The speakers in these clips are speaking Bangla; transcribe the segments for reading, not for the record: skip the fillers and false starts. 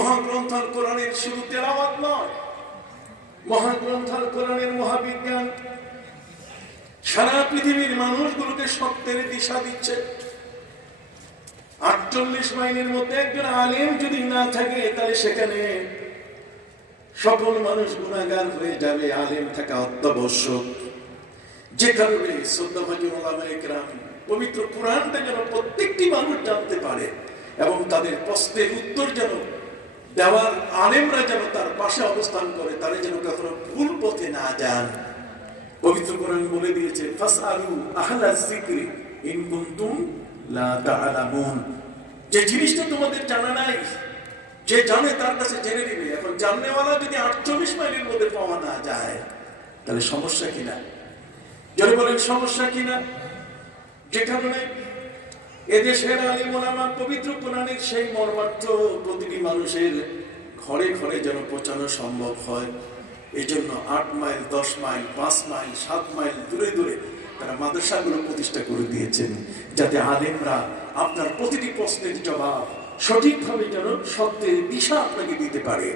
মহাগ্রন্থ আল কোরআনের শুধু তেলাওয়াত নয়, মহাগ্রন্থ আল কোরআনের মহাবিজ্ঞান সারা পৃথিবীর মানুষগুলোকে সত্যের দিশা দিচ্ছে। 48 মাইলের মধ্যে একজন আলেম যদি না থাকে তাহলে সেখানে সকল মানুষ গুনাহগার হয়ে যাবে। আলেম থাকা অত্যাবশ্যক। যে কারণে শ্রদ্ধাভাজন ওলামায়ে কেরাম পবিত্র কোরআনটা যেন প্রত্যেকটি মানুষ জানতে পারে এবং তাদের প্রশ্নের উত্তর যেন দেওয়ার আলেমরা যেন তার পাশে অবস্থান করে, তারা যেন কখনো ভুল পথে না যান। পবিত্র কোরআন বলে দিয়েছে ফাসআলু আহলা যিকরি ইন কুনতুম লা তা'লামুন। যে জিনিসটা তোমাদের জানা নাই, যে জানে তার কাছে জেনে নিবে। এখন জাননেওয়ালা যদি 48 মাইলের মধ্যে পাওয়া না যায় তাহলে সমস্যা কিনা? যদি বলেন সমস্যা কিনা? যে কারণে এদেশের আলেম ওলামা পবিত্র কোরআনের সেই মর্মার্থ প্রতিটি মানুষের ঘরে ঘরে যেন পৌঁছানো সম্ভব হয়, এই জন্য 8 মাইল 10 মাইল 5 মাইল 7 মাইল দূরে দূরে তারা মাদ্রাসাগুলো প্রতিষ্ঠা করে দিয়েছেন, যাতে আলেমরা আপনার প্রতিটি প্রশ্নের জবাব সঠিকভাবে যেন সত্যের দিশা আপনাকে দিতে পারে।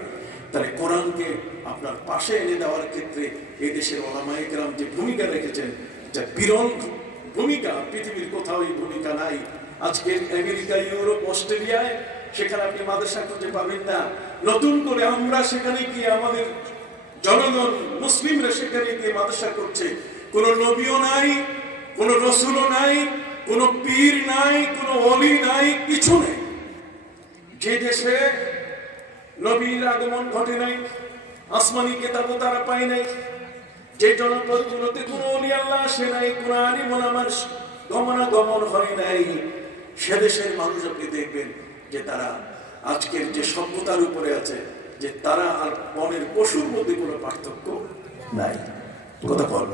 তাহলে কোরআনকে আপনার পাশে এনে দেওয়ার ক্ষেত্রে এদেশের ওলামায়ে কেরাম যে ভূমিকা রেখেছেন, যা বিরল ভূমিকা, পৃথিবীর কোথাও এই ভূমিকা নাই। আজকে আমেরিকা, ইউরোপ, অস্ট্রেলিয়ায় সেখানে আপনি মাদ্রাসা খুঁজে পাবেন না। নতুন করে আমরা সেখানে গিয়ে আমাদের জনগণ মুসলিমরা সেখানে গিয়ে মাদ্রাসা করছে। কোন নবীও নাই, কোন রসুলও নাই, কোন পীর নাই, কোন ওলি নাই, কিছু নেই। যে দেশে নবীর আগমন ঘটে নাই, আসমানি কিতাবও তারা পায় নাই, যে জনপদগুলোতে কোন ওলি আল্লাহ আসে নাই, কোন আলিম ওলামার গমনাগমন হয় নাই, সে দেশের মানুষ আপনি দেখবেন যে তারা আজকের যে সভ্যতার উপরে আছে, যে তারা আর বনের পশুর মধ্যে কোনো পার্থক্য নাই। কথা বল,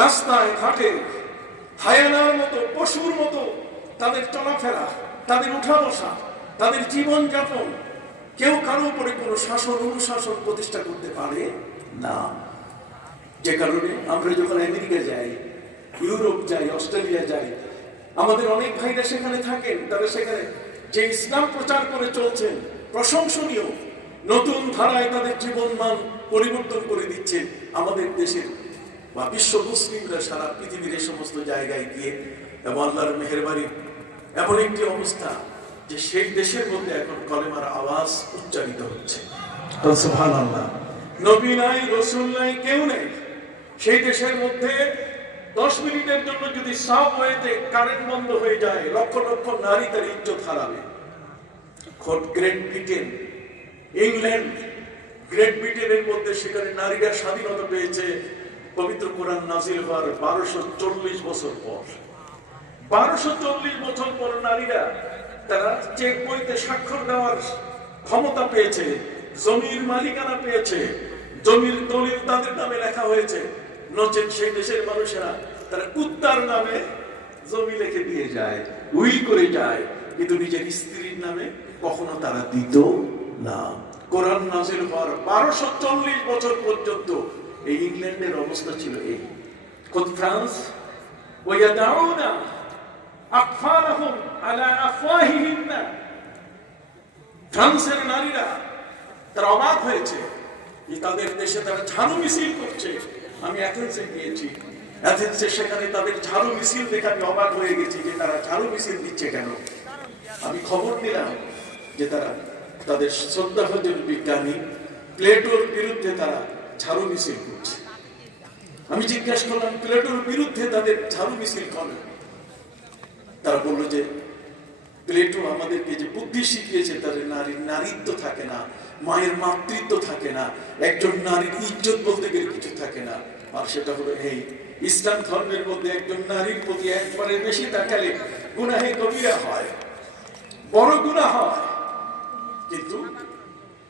রাস্তায় ঘাটে হায়ানার মতো, পশুর মতো তাদের চলাফেরা, তাদের উঠা বসা, তাদের জীবন যাপন। কেউ কারো উপরে কোনো শাসন অনুশাসন প্রতিষ্ঠা করতে পারে না। যে কারণে আমরা যখন আমেরিকা যাই, ইউরোপ যাই, অস্ট্রেলিয়া যাই, আমাদের অনেক ভাইরা সেখানে থাকেন, তারা সেখানে যে ইসলাম প্রচার করে চলছেন প্রশংসনীয়, নতুন ধারায় তাদের জীবন মান পরিবর্তন করে দিচ্ছেন। আমাদের দেশের বা বিশ্ব মুসলিমরা সারা পৃথিবীর এই সমস্ত জায়গায় গিয়ে, এবং আল্লাহর মেহেরবানি এমন একটি অবস্থা যে সেই দেশের মধ্যে এখন কলেমার আওয়াজ উচ্চারিত হচ্ছে। সুবহানাল্লাহ। নবী নাই, রসুল নাই, কেউ নেই। সেই দেশের মধ্যে 10 মিনিটের জন্য যদি সাবওয়েতে কারেন্ট বন্ধ হয়ে যায়, লক্ষ লক্ষ নারী তার ইজ্জত হারাবে। গ্রেট ব্রিটেন, ইংল্যান্ড, গ্রেট ব্রিটেনের মধ্যে সেখানে নারীরা স্বাধীনতা পেয়েছে পবিত্র কোরআন নাজিল হওয়ার 1240 বছর পর। 1240 বছর পর নারীরা তারা চেক বইতে স্বাক্ষর দেওয়ার ক্ষমতা পেয়েছে, জমির মালিকানা পেয়েছে, জমির দলিল তাদের নামে লেখা হয়েছে। নচেত সেই দেশের মানুষেরা তারা কুত্তার নামে জমি লিখে দিয়ে যায়, উইল করে যায়, কিন্তু নিজের স্ত্রীর নামে কখনো তারা দিত না। কোরআন নাজিল হওয়ার 1240 বছর পর্যন্ত এই ইংল্যান্ডের অবস্থা ছিল এই। ফ্রান্স, ওয়ায়াদাউনা আকফারহুম আলা আফওয়াহিহিন্না, ফ্রান্সের নারীরা তারা অবাক হয়েছে যে তাদের দেশে তারা ঝাড়ু মিছিল করছে। আমি অ্যাথেন্সে গিয়েছি, অ্যাথেন্সে সেখানে তাদের ঝাড়ু মিছিল দেখে আমি অবাক হয়ে গেছি যে তারা ঝাড়ু মিছিল দিচ্ছে কেন। আমি খবর নিলাম যে তারা তাদের শ্রদ্ধাভাজন বিজ্ঞানী প্লেটোর বিরুদ্ধে তারা ঝাড়ু মিছিল করছে। আমি জিজ্ঞাসা করলাম প্লেটোর বিরুদ্ধে তাদের ঝাড়ু মিছিল কেন? তারা বললো যে প্লেটো আমাদেরকে যে বুদ্ধি শিখিয়েছে, তাদের নারীর নারীত্ব থাকে না, মায়ের মাতৃত্ব থাকে না, একজন নারীর ইজ্জত বলতে গেলে কিছু থাকে না। আর সেটা হলো এই ইসলাম ধর্মের মধ্যে একজন নারীর প্রতি একবারে বেশি তাকালে গুনাহে কবিরা হয়, বড় গুনাহ হয়। কিন্তু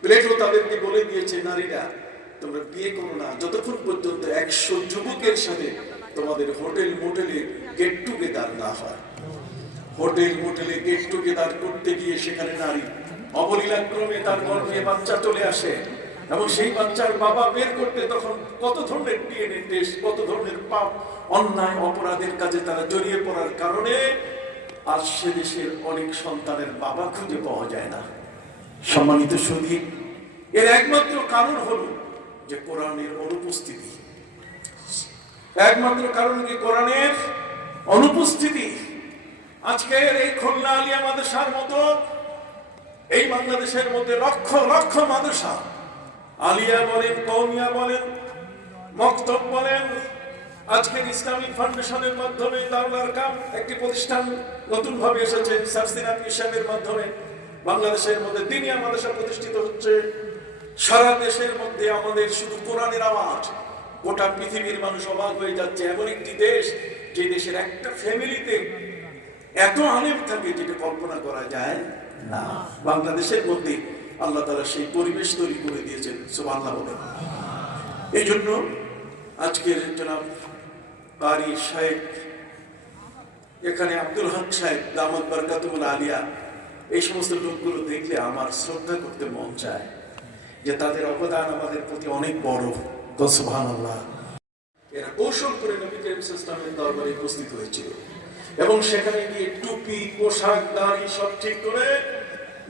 প্লেটো তাদেরকে বলে দিয়েছে, নারীরা তোমরা বিয়ে করো না যতক্ষণ পর্যন্ত 100 যুবকের সাথে তোমাদের হোটেল মোটেলে গেট টুগেদার না হয়। হোটেল মোটেলে গেট টুগেদার করতে গিয়ে সেখানে নারী অবলীলাক্রমে তার গর্ভে বাচ্চা চলে আসে, এবং সেই বাচ্চার বাবা বের করতে তখন কত ধরনের ডিএনএ টেস্ট, কত ধরনের পাপ, অন্যায় অপরাধের কাজে তারা জড়িয়ে পড়ার কারণে আজ সে দেশের অনেক সন্তানের বাবা খুঁজে পাওয়া যায় না। সম্মানিত সুধী, এর একমাত্র কারণ হলো যে কোরআনের অনুপস্থিতি। একমাত্র কারণ কি কোরআনের অনুপস্থিতি। আজকের এই খুলনা আলিয়া মাদ্রাসার মতো এই বাংলাদেশের মধ্যে লক্ষ লক্ষ মাদ্রাসা, আলিয়া বলেন, কওমিয়া বলেন, মক্তব বলেন, আজকের ইসলামিক ফাউন্ডেশনের মাধ্যমে দারুল আরকাম একটি প্রতিষ্ঠান নতুন ভাবে এসেছে, সাবসিনাত মিশনের মাধ্যমে বাংলাদেশের মধ্যে দিনিয়া মাদ্রাসা প্রতিষ্ঠিত হচ্ছে। সারা দেশের মধ্যে আমাদের শুধু কোরআনের আওয়াজ, গোটা পৃথিবীর মানুষ অবাক হয়ে যাচ্ছে। এমন একটি দেশ, যে দেশের একটা ফ্যামিলিতে এত আলেম থাকে যেটা কল্পনা করা যায় না। বাংলাদেশের মধ্যে আল্লাহ তাআলা সেই পরিবেশ তৈরি করে দিয়েছেন, সুবহানাল্লাহ বলেন। এই জন্য আজকের জনাব কারি সাহেব, এখানে আব্দুল হক সাহেব দামাত বারকাতুল আলিয়া, এই সমস্ত লোকগুলো দেখলে আমার শ্রদ্ধা করতে মন চায় যে তাদের অবদান আমাদের প্রতি অনেক বড়। সুবহানাল্লাহ। এরা কৌশল করে নবী করিম সাল্লাল্লাহু আলাইহি ওয়াসাল্লামের দরবারে উপস্থিত হয়েছিল এবং সেখানে গিয়ে টুপি, পোশাক, দাড়ি সব ঠিক করে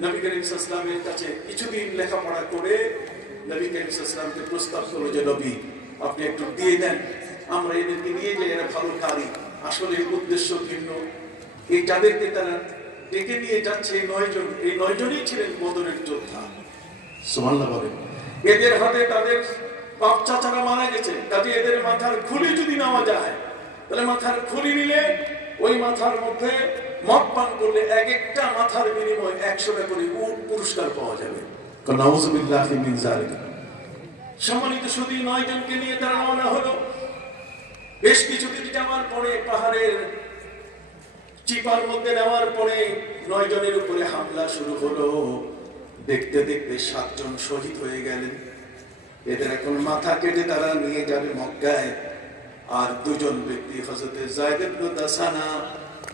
নবী করিম সাল্লাল্লাহু আলাইহি ওয়াসাল্লামের কাছে কিছুদিন লেখাপড়া করে নবী করিম সাল্লাল্লাহু আলাইহি ওয়াসাল্লামকে প্রস্তাব করলো যে নবী আপনি একটু দিয়ে দেন, আমরা এদেরকে নিয়ে যাই, এরা ভালো কারি। আসলে উদ্দেশ্য ভিন্ন। এই যাদেরকে তারা ডেকে নিয়ে যাচ্ছে, এই 9 জন, এই 9 জনই ছিলেন বদরের যোদ্ধা। সুবহানাল্লাহ বলেন। এদের হাতে তাদের বাপ চাচারা মারা গেছে, কাজে এদের মাথার খুলি যদি নেওয়া যায়, তাহলে মাথার খুলি নিলে ওই মাথার মধ্যে মদ পান করলে এক একটা মাথার বিনিময়ে 100 টাকা করে পুরস্কার পাওয়া যাবে। নাউযুবিল্লাহি মিন যালিক। সম্মানিত সুধী, 9 জনকে নিয়ে তারা রওনা হলো। বেশ কিছুদিন যাওয়ার পরে পাহাড়ের চিপার মধ্যে নেওয়ার পরে 9 জনের উপরে হামলা শুরু হলো। দেখতে দেখতে 7 জন শহীদ হয়ে গেলেন। এদের এখন মাথা কেটে তারা নিয়ে যাবে মক্কায়। আর 2 জন ব্যক্তি, হযরতে যায়েদ ইবনে দাসানা,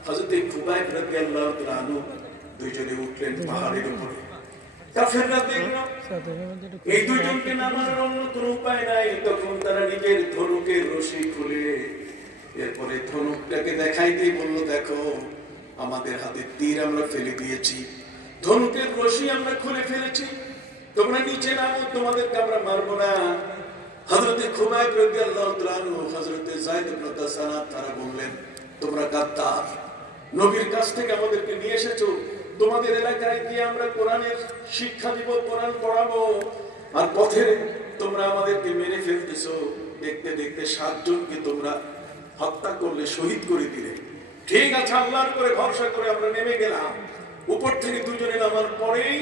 হযরতে খুবাইব রাদিয়াল্লাহু তাআলা আনহু, 2 জনে উঠলেন পাহাড়ের উপরে। কাফেররা দেখল এই 2 জনকে নামানোর অন্য কোনো উপায় নাই, তখন তারা নিজের ধনুকের রশি খুলে এরপরে ধনুকটাকে দেখাইতেই বলল, দেখো আমাদের হাতে তীর আমরা ফেলে দিয়েছি, ধনুকের রশি আমরা খুলে ফেলেছি, তোমরা নিচে নামো, তোমাদেরকে আমরা মারবো না। হযরতে খুবাইব রাদিয়াল্লাহু তাআলা আনহু, হযরতে যায়েদ ইবনে দাসানা তারা বললেন, তোমরা গাদ্দার, নবীর কাছ থেকে আমাদেরকে নিয়ে এসেছো, তোমাদের এলাকায় গিয়ে আমরা কোরআনের শিক্ষা দিব, কোরআন পড়াবো, আর পথে তোমরা আমাদেরকে মেরে ফেলতেছো। দেখতে দেখতে 7 জনকে তোমরা হত্যা করলে, শহীদ করে দিলে। ঠিক আছে, আল্লাহর উপরে ভরসা করে আমরা নেমে গেলাম। উপর থেকে 2 জনে নামার পরেই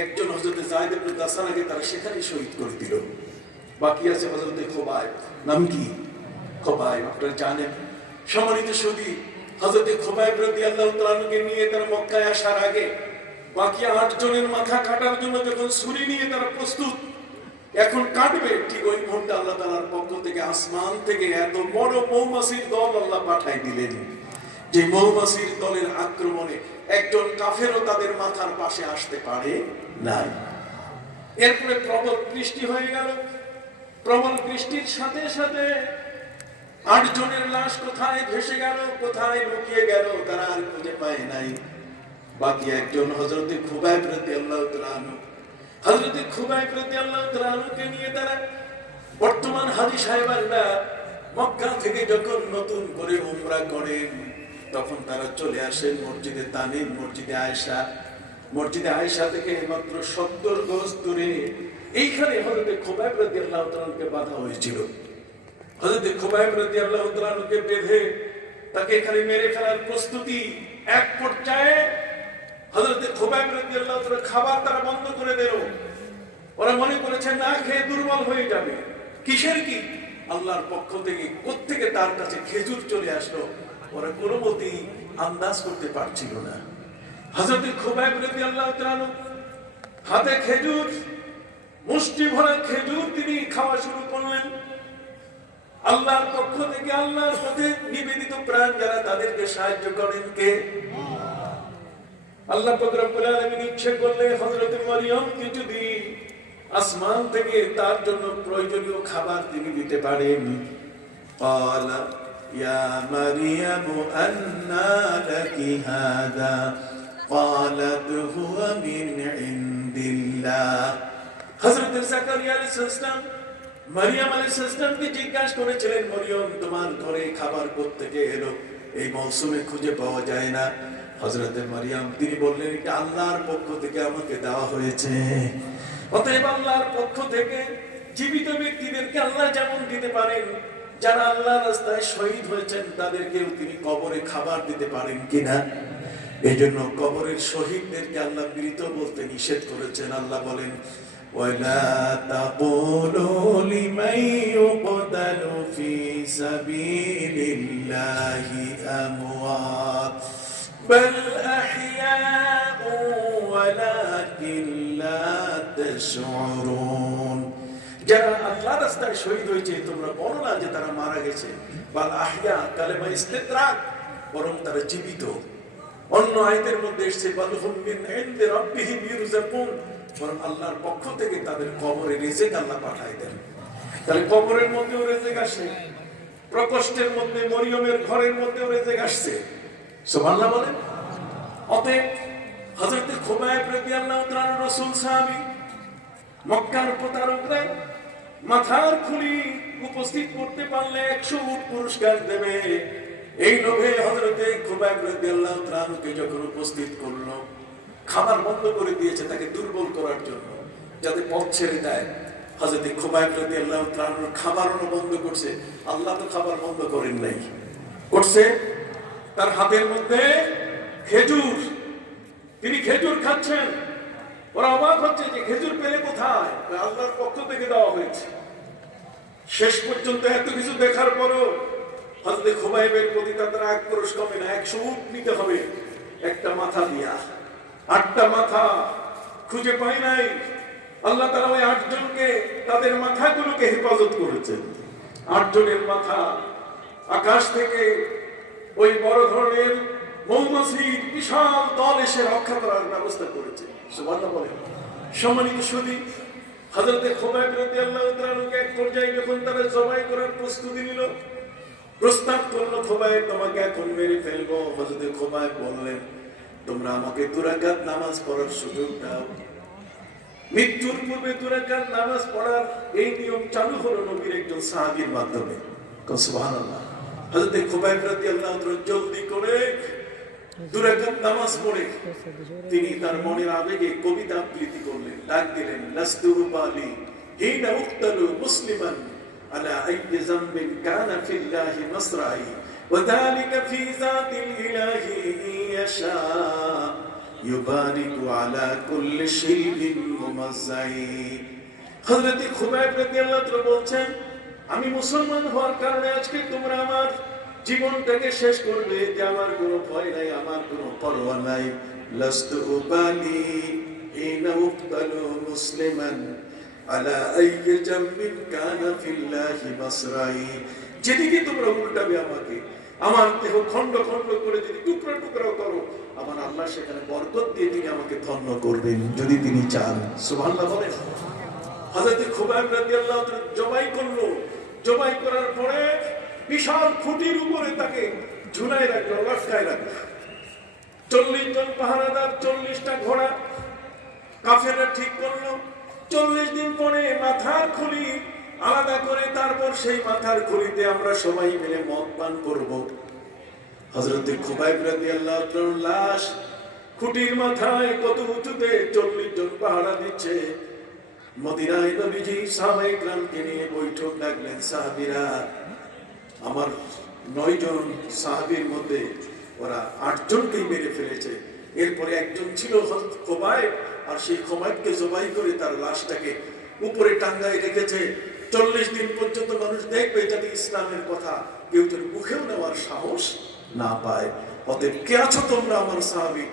একজন হযরতে যায়েদ ইবনে দাসানাকে তারা সেখানেই শহীদ করে দিল। বাকি আছে হযরতে খুবাইব। নাম কি? খুবাইব, আপনারা জানেন। সম্মানিত সুধী, হযরতে খুবাইব রাদিয়াল্লাহু তাআলা আনহুকে নিয়ে তারা মক্কায় আসার আগে বাকি 8 জনের মাথা কাটার জন্য যখন ছুরি নিয়ে তারা প্রস্তুত, এখন কাটবে, ঠিক ওই মুহূর্তে আল্লাহ তাআলার পক্ষ থেকে আসমান থেকে এত বড় মৌমাছির দল আল্লাহ পাঠাই দিলেন, যে মৌমাছির দলের আক্রমণে একজন কাফেরও তাদের মাথার পাশে আসতে পারে নাই। এরপরে প্রবল বৃষ্টি হয়ে গেল। প্রবল বৃষ্টির সাথে সাথে 8 জনের লাশ কোথায় ভেসে গেল, কোথায় লুকিয়ে গেল, তারা আর খুঁজে পায় নাই। বাকি একজন হযরতে খুবাইব রাদিয়াল্লাহু তাআলা আনহু, হযরতে খুবাইব রাদিয়াল্লাহু তাআলা আনহুকে নিয়ে তারা, বর্তমান হাজী সাহেবরা মক্কা থেকে যখন নতুন করে উমরা করেন, তখন তারা চলে আসেন মসজিদে তানিম, মসজিদে আয়েশা। মসজিদে আয়েশা থেকে মাত্র 70 গজ দূরে এইখানে হযরতে খুবাইব রাদিয়াল্লাহু তাআলা আনহুকে বাধা হয়েছিল। হযরতে খুবাইব রাদিয়াল্লাহু তাআলা আনহুকে বেঁধে তাকে এখানে মেরে ফেলার প্রস্তুতি। এক পর্যায়ে হযরতে খুবাইব রাদিয়াল্লাহু তাআলা খাবার তারা বন্ধ করে দিল। ওরা মনে করেছে না খেয়ে দুর্বল হয়ে যাবে। কিসের কি? আল্লাহর পক্ষ থেকে কোত্থেকে তার কাছে খেজুর চলে আসলো, ওরা কোনো মতেই আন্দাজ করতে পারছিল না। হযরতে খুবাইব রাদিয়াল্লাহু তাআলা আনহু হাতে খেজুর, মুষ্টি ভরা খেজুর তিনি খাওয়া শুরু করলেন। আল্লাহর পক্ষ থেকে আল্লাহর পথে নিবেদিত প্রাণ যারা, তাদেরকে সাহায্য করেন কে? আল্লাহ পাক রব্বুল আলামিন ইচ্ছে করলে হযরত মরিয়মকে যদি আসমান থেকে তার জন্য প্রয়োজনীয় খাবার তিনি দিতে পারেন। ক্বালা ইয়া মারইয়াম আন্না লাকি হাযা ক্বালাত হুয়া মিন ইনদি সাবিলিল্লাহ। হযরত জাকারিয়া আলাইহিস সালাম মারিয়াম আলাইহিস সালামকে জিজ্ঞাসা করেছিলেন, মরিয়ম তোমার ঘরে খাবার কোত্থেকে এলো? এই মৌসুমে খুঁজে পাওয়া যায় না। হযরত মারিয়াম তিনি বললেন, এটা আল্লাহর পক্ষ থেকে আমাকে দেওয়া হয়েছে। অতএব আল্লাহর পক্ষ থেকে জীবিত ব্যক্তিদেরকে আল্লাহ যেমন দিতে পারেন, যারা আল্লাহর রাস্তায় শহীদ হয়েছেন তাদেরকেও তিনি কবরে খাবার দিতে পারেন কিনা। এই জন্য কবরের শহীদদেরকে আল্লাহ মৃত বলতে নিষেধ করেছেন। আল্লাহ বলেন, ওয়ালা তাকুলু লিমান ইউকতালু ফি সাবিলিল্লাহি আমওয়াত বাল আহইয়াউ ওয়ালাকিন লা তাশউরুন। যারা আল্লাহর রাস্তায় শহীদ হয়েছে তোমরা বলো না যে তারা মারা গেছে। বাল আহইয়া কালেমা ইস্তিদরাক, বরং তারা জীবিত। অন্য আয়াতের মধ্যে এসেছে বাল হুম মিন ইনদি রাব্বিহিম ইরযাকুন, বরং আল্লাহর পক্ষ থেকে তাদের কবরে রিজিক আল্লাহ পাঠায় দেন। তাহলে কবরের মধ্যেও রিজিক আসে, প্রকোষ্ঠের মধ্যে মরিয়মের ঘরের মধ্যেও রিজিক আসছে। সুবহানাল্লাহ বলেন। অতএব হযরত খুবাইব রাদিয়াল্লাহু তাআলা রাসূল সাহাবী, মক্কার প্রতারকরা মাথার খুলি উপস্থিত করতে পারলে 100 উট পুরস্কার দেবে। এই লোভে হযরতে খুবাইব রাদিয়াল্লাহু তাআলাকে যখন উপস্থিত করলো, খাবার বন্ধ করে দিয়েছে তাকে দুর্বল করার জন্য, যাতে পথ ছেড়ে দেয়। হযরতে খুবাইব রাদিয়াল্লাহু তাআলা খাবারও বন্ধ করছে। আল্লাহ তো খাবার বন্ধ করেন নাই, করছে তার হাতের মধ্যে খেজুর, তিনি খেজুর খাচ্ছেন। ওরা অবাক হচ্ছে যে খেজুর পেলে কোথায়? আল্লাহর পক্ষ থেকে দেওয়া হয়েছে। শেষ পর্যন্ত এত কিছু দেখার পরও হযরত খুবাইবের প্রতি তাদের আক্রোশ কমে না। 100 উট নিতে হবে একটা মাথা দিয়া। 8টা মাথা খুঁজে পাই নাই। আল্লাহ তাআলা ওই 8 জনকে তাদের মাথাগুলোকে হেফাজত করেছেন। 8 জনের মাথা আকাশ থেকে ওই বড় ধরনের মৌমাছির বিশাল দল এসে রক্ষা করার ব্যবস্থা করেছে। সুবহানাল্লাহ বলেন। সম্মানিত সুধী, হযরত খুবাইব রাদিয়াল্লাহু তাআলা এক পর্যায়ে যখন তারা জবাই করার প্রস্তুতি নিল, প্রস্তাব করলো, খুবাইব তোমাকে এখন মেরে ফেলবো। হযরত খুবাইব বললেন, তোমরা আমাকে 2 রাকাত নামাজ পড়ার সুযোগ দাও। মৃত্যুর পূর্বে 2 রাকাত নামাজ পড়ার এই নিয়ম চালু হলো নবীর একজন সাহাবীর মাধ্যমে। সুবহানাল্লাহ। হযরত খুবাইব রাদিয়াল্লাহু তাআলা জলদি করে 2 রাকাত নামাজ পড়ে তিনি তার মনের আবেগে কবিতা আবৃত্তি করলেন, ডাক দিলেন, লাস্তু উবালি হিনা উক্তালু মুসলিমান আলা আইয়ি যামবিন কানা ফিল্লাহি মাসরাই ওয়া যালিকা ফি যাতিল ইলাহি ইয়াশা ইউবারিকু আলা কুল্লি শাইইন মুমাজ্জাই। হযরত খুবাইব রাদিয়াল্লাহু তাআলা বলছেন, আমি মুসলমান হওয়ার কারণে আজকে তোমরা আমার জীবনটাকে শেষ করবে, যে আমার কোনো ভয় নাই, আমার কোনো পরোয়া নাই। লাস্তু উবালি হিনা উক্তালু মুসলিমান আলা আইয়ি জামবিন কানা ফিল্লাহি মাসরাই। যেদিকে তোমরা উল্টাবে আমাকে, আমার দেহ খণ্ড খণ্ড করে যদি টুকরা টুকরা করো, আমার আল্লাহ সেখানে বরকত দিয়ে তিনি আমাকে ধন্য করবেন যদি তিনি চান। সুবহানাল্লাহ বলেন। হযরত খুবাইব রাদিয়াল্লাহু তাআলা জবাই করলো। জবাই করার পরে বিশাল খুঁটির উপরে তাকে ঝুলাই রাখলো, লটকায় রাখলো। 40 জন পাহারাদার, 40টা ঘোড়া কাফেররা ঠিক করলো। 40 দিন পরে মাথার খুলি আলাদা করে তারপর সেই মাথার খুলিতে আমরা সবাই মিলে মদ পান করব। হযরত খুবাইব রাদিয়াল্লাহু তাআলার লাশ খুঁটির মাথায় কত উঁচুতে 40 জন পাহারা দিচ্ছে। মদিনায় নবীজি সাহাবায়ে কেরামকে নিয়ে বৈঠক ডাকলেন। সাহাবীরা, আমার 9 জন সাহাবীর মধ্যে ওরা 8 জনকেই মেরে ফেলেছে। এরপরে একজন ছিল হযরত খুবাইব, আর সেই খুবাইবকে জবাই করে তার লাশটাকে উপরে টাঙ্গায় রেখেছে। 40 দিন পর্যন্ত মানুষ দেখবে যাতে ইসলামের কথা কেউ যেন মুখেও নেওয়ার সাহস না পায়। অতএব কে আছো তোমরা আমার সাহাবী,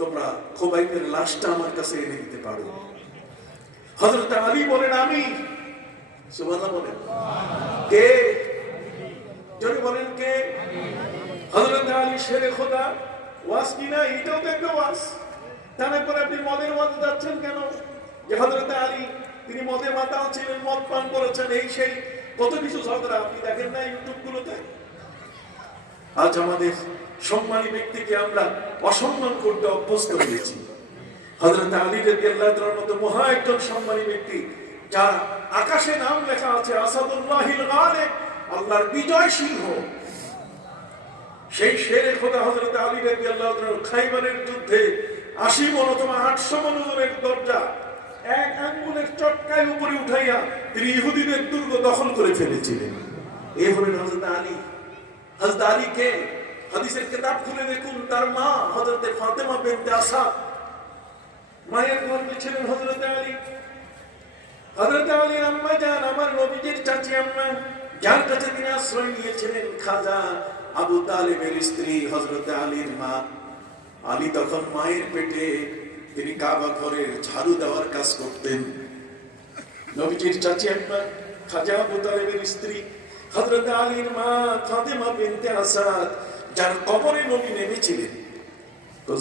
তোমরা খুবাইবের লাশটা আমার কাছে এনে দিতে পারো। হযরত আলী বলেন, আমি। সুবহানাল্লাহ বলেন। কে? জোরে বলেন কে? হযরত আলী শেরে খোদা। ওয়াজ কিনা এটাও তো একটা ওয়াজ। তারপরে আপনি মদের ওয়াজে যাচ্ছেন কেন? যে হযরত আলী তিনি মদে মাতাও ছিলেন, মদ পান করেছেন, এই সেই কত কিছু ঝগড়া আপনি দেখেন না ইউটিউব গুলোতে। আজ আমাদের সম্মানী ব্যক্তিকে আমরা অসম্মান করতে অভ্যস্ত হয়েছি। হযরত আলী রাদিয়াল্লাহু তাআলার মতো মহা একজন সম্মানী ব্যক্তি, যার আকাশে নাম লেখা আছে আসাদুল্লাহিল গালিব, আল্লাহর বিজয় সিংহ, সেই শেরে খোদা হযরত আলী রাদিয়াল্লাহু তাআলা খাইবারের যুদ্ধে 80 মণ অথবা 800 মণ ওজনের দরজা এক আঙ্গুলের চটকায় উপরে উঠাইয়া তিনি ইহুদিদের দুর্গ দখল করে ফেলেছিলেন। এই হলেন হযরত আলী। হযরত আলীকে হাদিসের কিতাব খুলে দেখুন, তার মা হযরতে ফাতেমা বিনতে আসাদ, মায়ের গর্ভে ছিলেন হযরত আলী। হযরত আলীর আম্মা জান আমার নবীজির চাচি আম্মা, যার কাছে তিনি আশ্রয় নিয়েছিলেন, খাজা আবু তালেবের স্ত্রী হযরত আলীর মা। আলী তখন মায়ের পেটে, তিনি কাবা ঘরের ঝাড়ু দেওয়ার কাজ করতেন। নবীজির চাচি আম্মা খাজা আবু তালেবের স্ত্রী হযরত আলীর মা ফাতেমা বিনতে আসাদ, যার কবরে নবী নেমেছিলেন,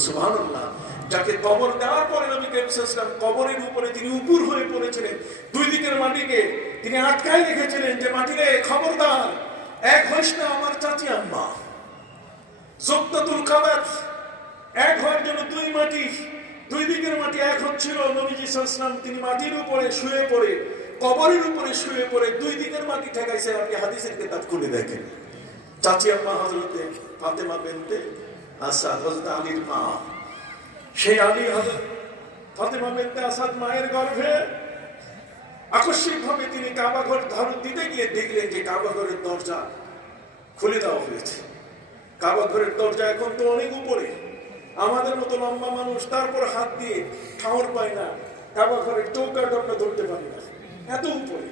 সুবহানাল্লাহ, যাকে কবর দেওয়ার পরে নবী করিম সাল্লাল্লাহু আলাইহি ওয়াসাল্লাম কবরের উপরে তিনি উপর হয়ে পড়েছিলেন, দুই দিকের মাটিকে তিনি আটকায় রেখেছিলেন যে মাটিরে খবরদার এক হইস না আমার চাচি আম্মা। জবতাতুল কাবাত, এক হওয়ার জন্য দুই মাটি, দুই দিকের মাটি এক হচ্ছিল। নবীজি সাল্লাল্লাহু আলাইহি ওয়াসাল্লাম তিনি মাটির উপরে শুয়ে পড়ে, কবরের উপরে শুয়ে পড়ে দুই দিকের মাটি ঠেকাইছেন। আপনি হাদিসের কিতাব খুলে দেখেন। চাচি আম্মা হযরতে ফাতেমা বিনতে আসাদ, হযরত আলীর মা। সেই আলী হযরত ফাতেমা বিনতে আসাদ মায়ের গর্ভে আকস্মিকভাবে তিনি কাবা ঘর ঝাড়ু দিতে গিয়ে দেখলেন যে কাবা ঘরের দরজা খুলে দেওয়া হয়েছে। কাবা ঘরের দরজা এখন তো অনেক উপরে, আমাদের মতো লম্বা মানুষ তারপর হাত দিয়ে ঠাউর পায় না, কাবা ঘরের চৌকাঠ আমরা ধরতে পারি না, এত উপরে।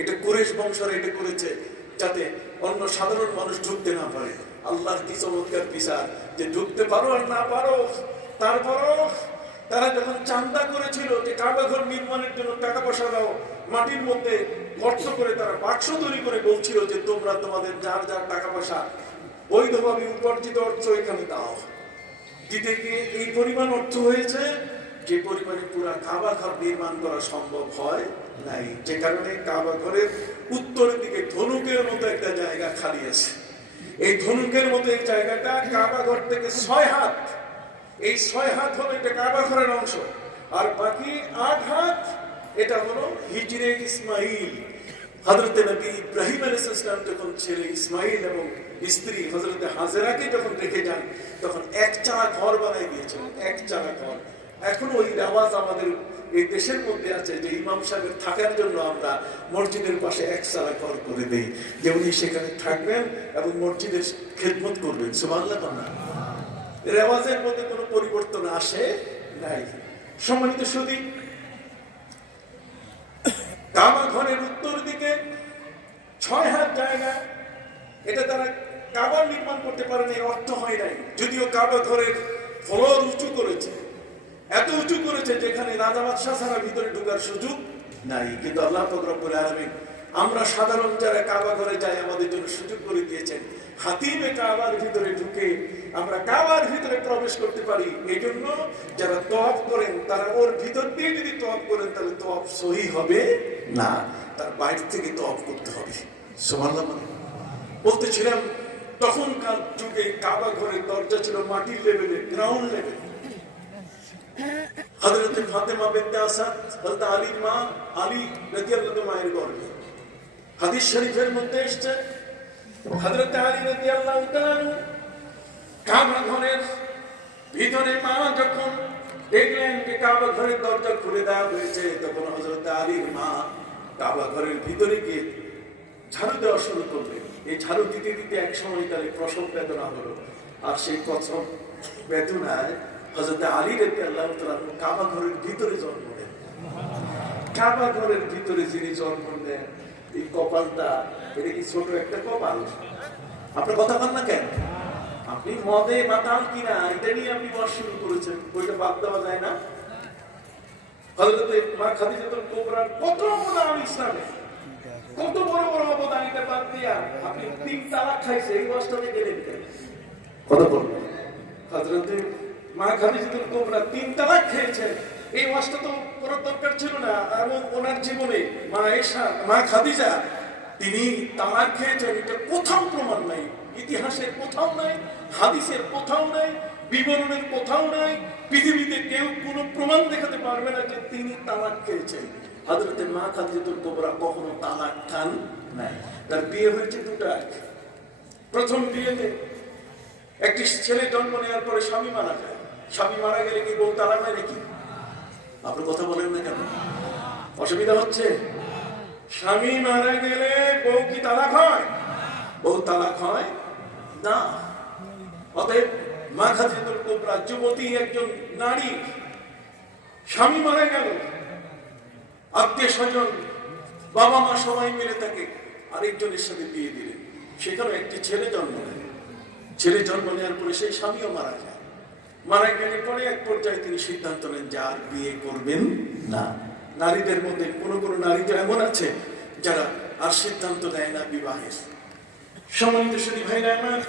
এটা কুরেশ বংশরা এটা করেছে যাতে অন্য সাধারণ মানুষ ঢুকতে না পারে। আল্লাহর কি চমৎকার বিচার যে ঢুকতে পারো আর না পারো। তারপরও তারা যখন চান্দা করেছিল যে কাবা ঘর নির্মাণের জন্য টাকা পয়সা দাও, মাটির মধ্যে গর্ত করে তারা বাক্স তৈরি করে বলছিল যে তোমরা তোমাদের যার যার টাকা পয়সা বৈধভাবে উপার্জিত অর্থ এখানে দাও। দিতে গিয়ে এই পরিমাণ অর্থ হয়েছে যে পরিমাণে পুরা কাবা ঘর নির্মাণ করা সম্ভব হয় নাই, যে কারণে কাবা ঘরের উত্তরের দিকে ধনুকের মতো একটা জায়গা খালি আছে। এই ধনুকের মতো এই জায়গাটা কাবা ঘর থেকে 6 হাত, এই 6 হাত হলো এটা কাবা ঘরের অংশ, আর বাকি 8 হাত এটা হলো হিজরে ইসমাইল। হযরত নবী ইব্রাহিম আলাইহিস সালাম যখন ছেলে ইসমাইল এবং স্ত্রী হযরতে হাজেরাকে যখন রেখে যান, তখন এক চালা ঘর বানাই দিয়েছিলেন, এক চালা ঘর। এখন ওই রেওয়াজ আমাদের এই দেশের মধ্যে আছে যে ইমাম সাহেবের থাকার জন্য আমরা মসজিদের পাশে এক চালা ঘর করে দেই, যে উনি সেখানে থাকবেন এবং মসজিদের খেদমত করবেন। সুবহানাল্লাহ। না, রেওয়াজের মধ্যে কোনো পরিবর্তন আসে নাই। সম্মানিত সুধী, কাবা ঘরের উত্তর দিকে 6 হাত জায়গা, এটা তারা কাবা নির্মাণ করতে পারেন, এই অর্থ হয় নাই। যদিও কাবা ঘরের ফ্লোর উঁচু করেছে, এত উঁচু করেছে যেখানে রাজা বাদশাহ ছাড়া ভিতরে ঢোকার সুযোগ নাই, কিন্তু আল্লাহ পাক রব্বুল আলামিন আমরা সাধারণ যারা কাবা ঘরে যাই আমাদের জন্য সুযোগ করে দিয়েছেন। হাতিমে কাবার ভিতরে ঢুকে আমরা কাবার ভিতরে প্রবেশ করতে পারি। এই জন্য যারা তওয়াফ করেন তারা ওর ভিতর দিয়ে যদি তওয়াফ করেন তাহলে তওয়াফ সহি হবে না, তার বাইরে থেকে তওয়াফ করতে হবে। সুবহানাল্লাহ। বলতেছিলাম তখনকার যুগে কাবা ঘরের দরজা ছিল মাটির লেভেলে, গ্রাউন্ড লেভেল। হযরত ফাতেমা বিনতে আসাদ হযরত আলীর মা, আলী রাদিয়াল্লাহু মায়ের গর্ভে। হাদিস শরীফের মধ্যে এসেছে হযরত আলী রাদিয়াল্লাহু তাআলা কাবা ঘরের ভিতরে মা যখন দেখলেন যে কাবা ঘরের দরজা খুলে দেওয়া হয়েছে, তখন হযরত আলীর মা কাবা ঘরের ভিতরে গিয়ে ঝাড়ু দেওয়া শুরু করলেন। এই ঝাড়ু দিতে দিতে এক সময় তার প্রসব বেদনা হলো, আর সেই প্রসব বেদনায় হযরত আলী রাদিয়াল্লাহু তাআলা কাবা ঘরের ভিতরে জন্ম নেন। কাবা ঘরের ভিতরে যিনি জন্ম নেন, এই কপালটা এটা কি ছোট একটা কপাল? আপনার কথা বল না কেন? আপনি মদে মাতাল কিনা এটা নিয়ে আপনি ওয়াজ শুরু করেছেন, ওইটা বাদ দেওয়া যায় না? হযরত মা খাদিজাতুল কুবরার কত অবদান ইসলামে, কত বড় বড় অবদান, এটা বাদ দিয়া আপনি 3 তালাক খাইছে, এই ওয়াজটাতে গেলেন কেন? কথা বলবেন। হযরত মা খাদিজাতুল কুবরা 3 তালাক খেয়েছেন, এই ওয়াজটা তো করার দরকার ছিল না। এবং ওনার জীবনে মা আয়েশা, মা খাদিজা তিনি তালাক খেয়েছেন, এটা কোথাও প্রমাণ নাই, ইতিহাসের কোথাও নাই, হাদিসের কোথাও নাই। বিবরণের কোথাও নাই, পৃথিবীতে কেউ কোনো প্রমাণ দেখাতে পারবে না যে তিনি তালাক খেয়েছেন। হযরতে মা খাদিজাতুল কুবরা কখনো তালাক খান নাই। তার বিয়ে হয়েছে দুটো। প্রথম বিয়েতে একটি ছেলে জন্ম নেওয়ার পরে স্বামী মারা যায়। স্বামী মারা গেলে কি বউ তালাক হয় নাকি? আপনি কথা বলেন না কেন? অসুবিধা হচ্ছে? স্বামী মারা গেলে বউ কি তালাক হয়? বউ তালাক হয় না। অতএব মা খাদিজাতুল কুবরা যুবতী একজন নারী, স্বামী মারা গেল, আত্মীয় স্বজন বাবা মা সবাই মিলে তাকে আরেকজনের সাথে বিয়ে দিলেন। সেখানে একটি ছেলে জন্ম নেয়। ছেলে জন্ম নেওয়ার পরে সেই স্বামীও মারা যায়। মারা গেলে পরে এক পর্যায়ে তিনি সিদ্ধান্ত নেন যে আর বিয়ে করবেন না। নারীদের মধ্যে কোনো কোনো নারী তো এমন আছে যারা আর সিদ্ধান্ত নেয় না বিবাহের। সম্মানিত সুধী ভাইরা আমার,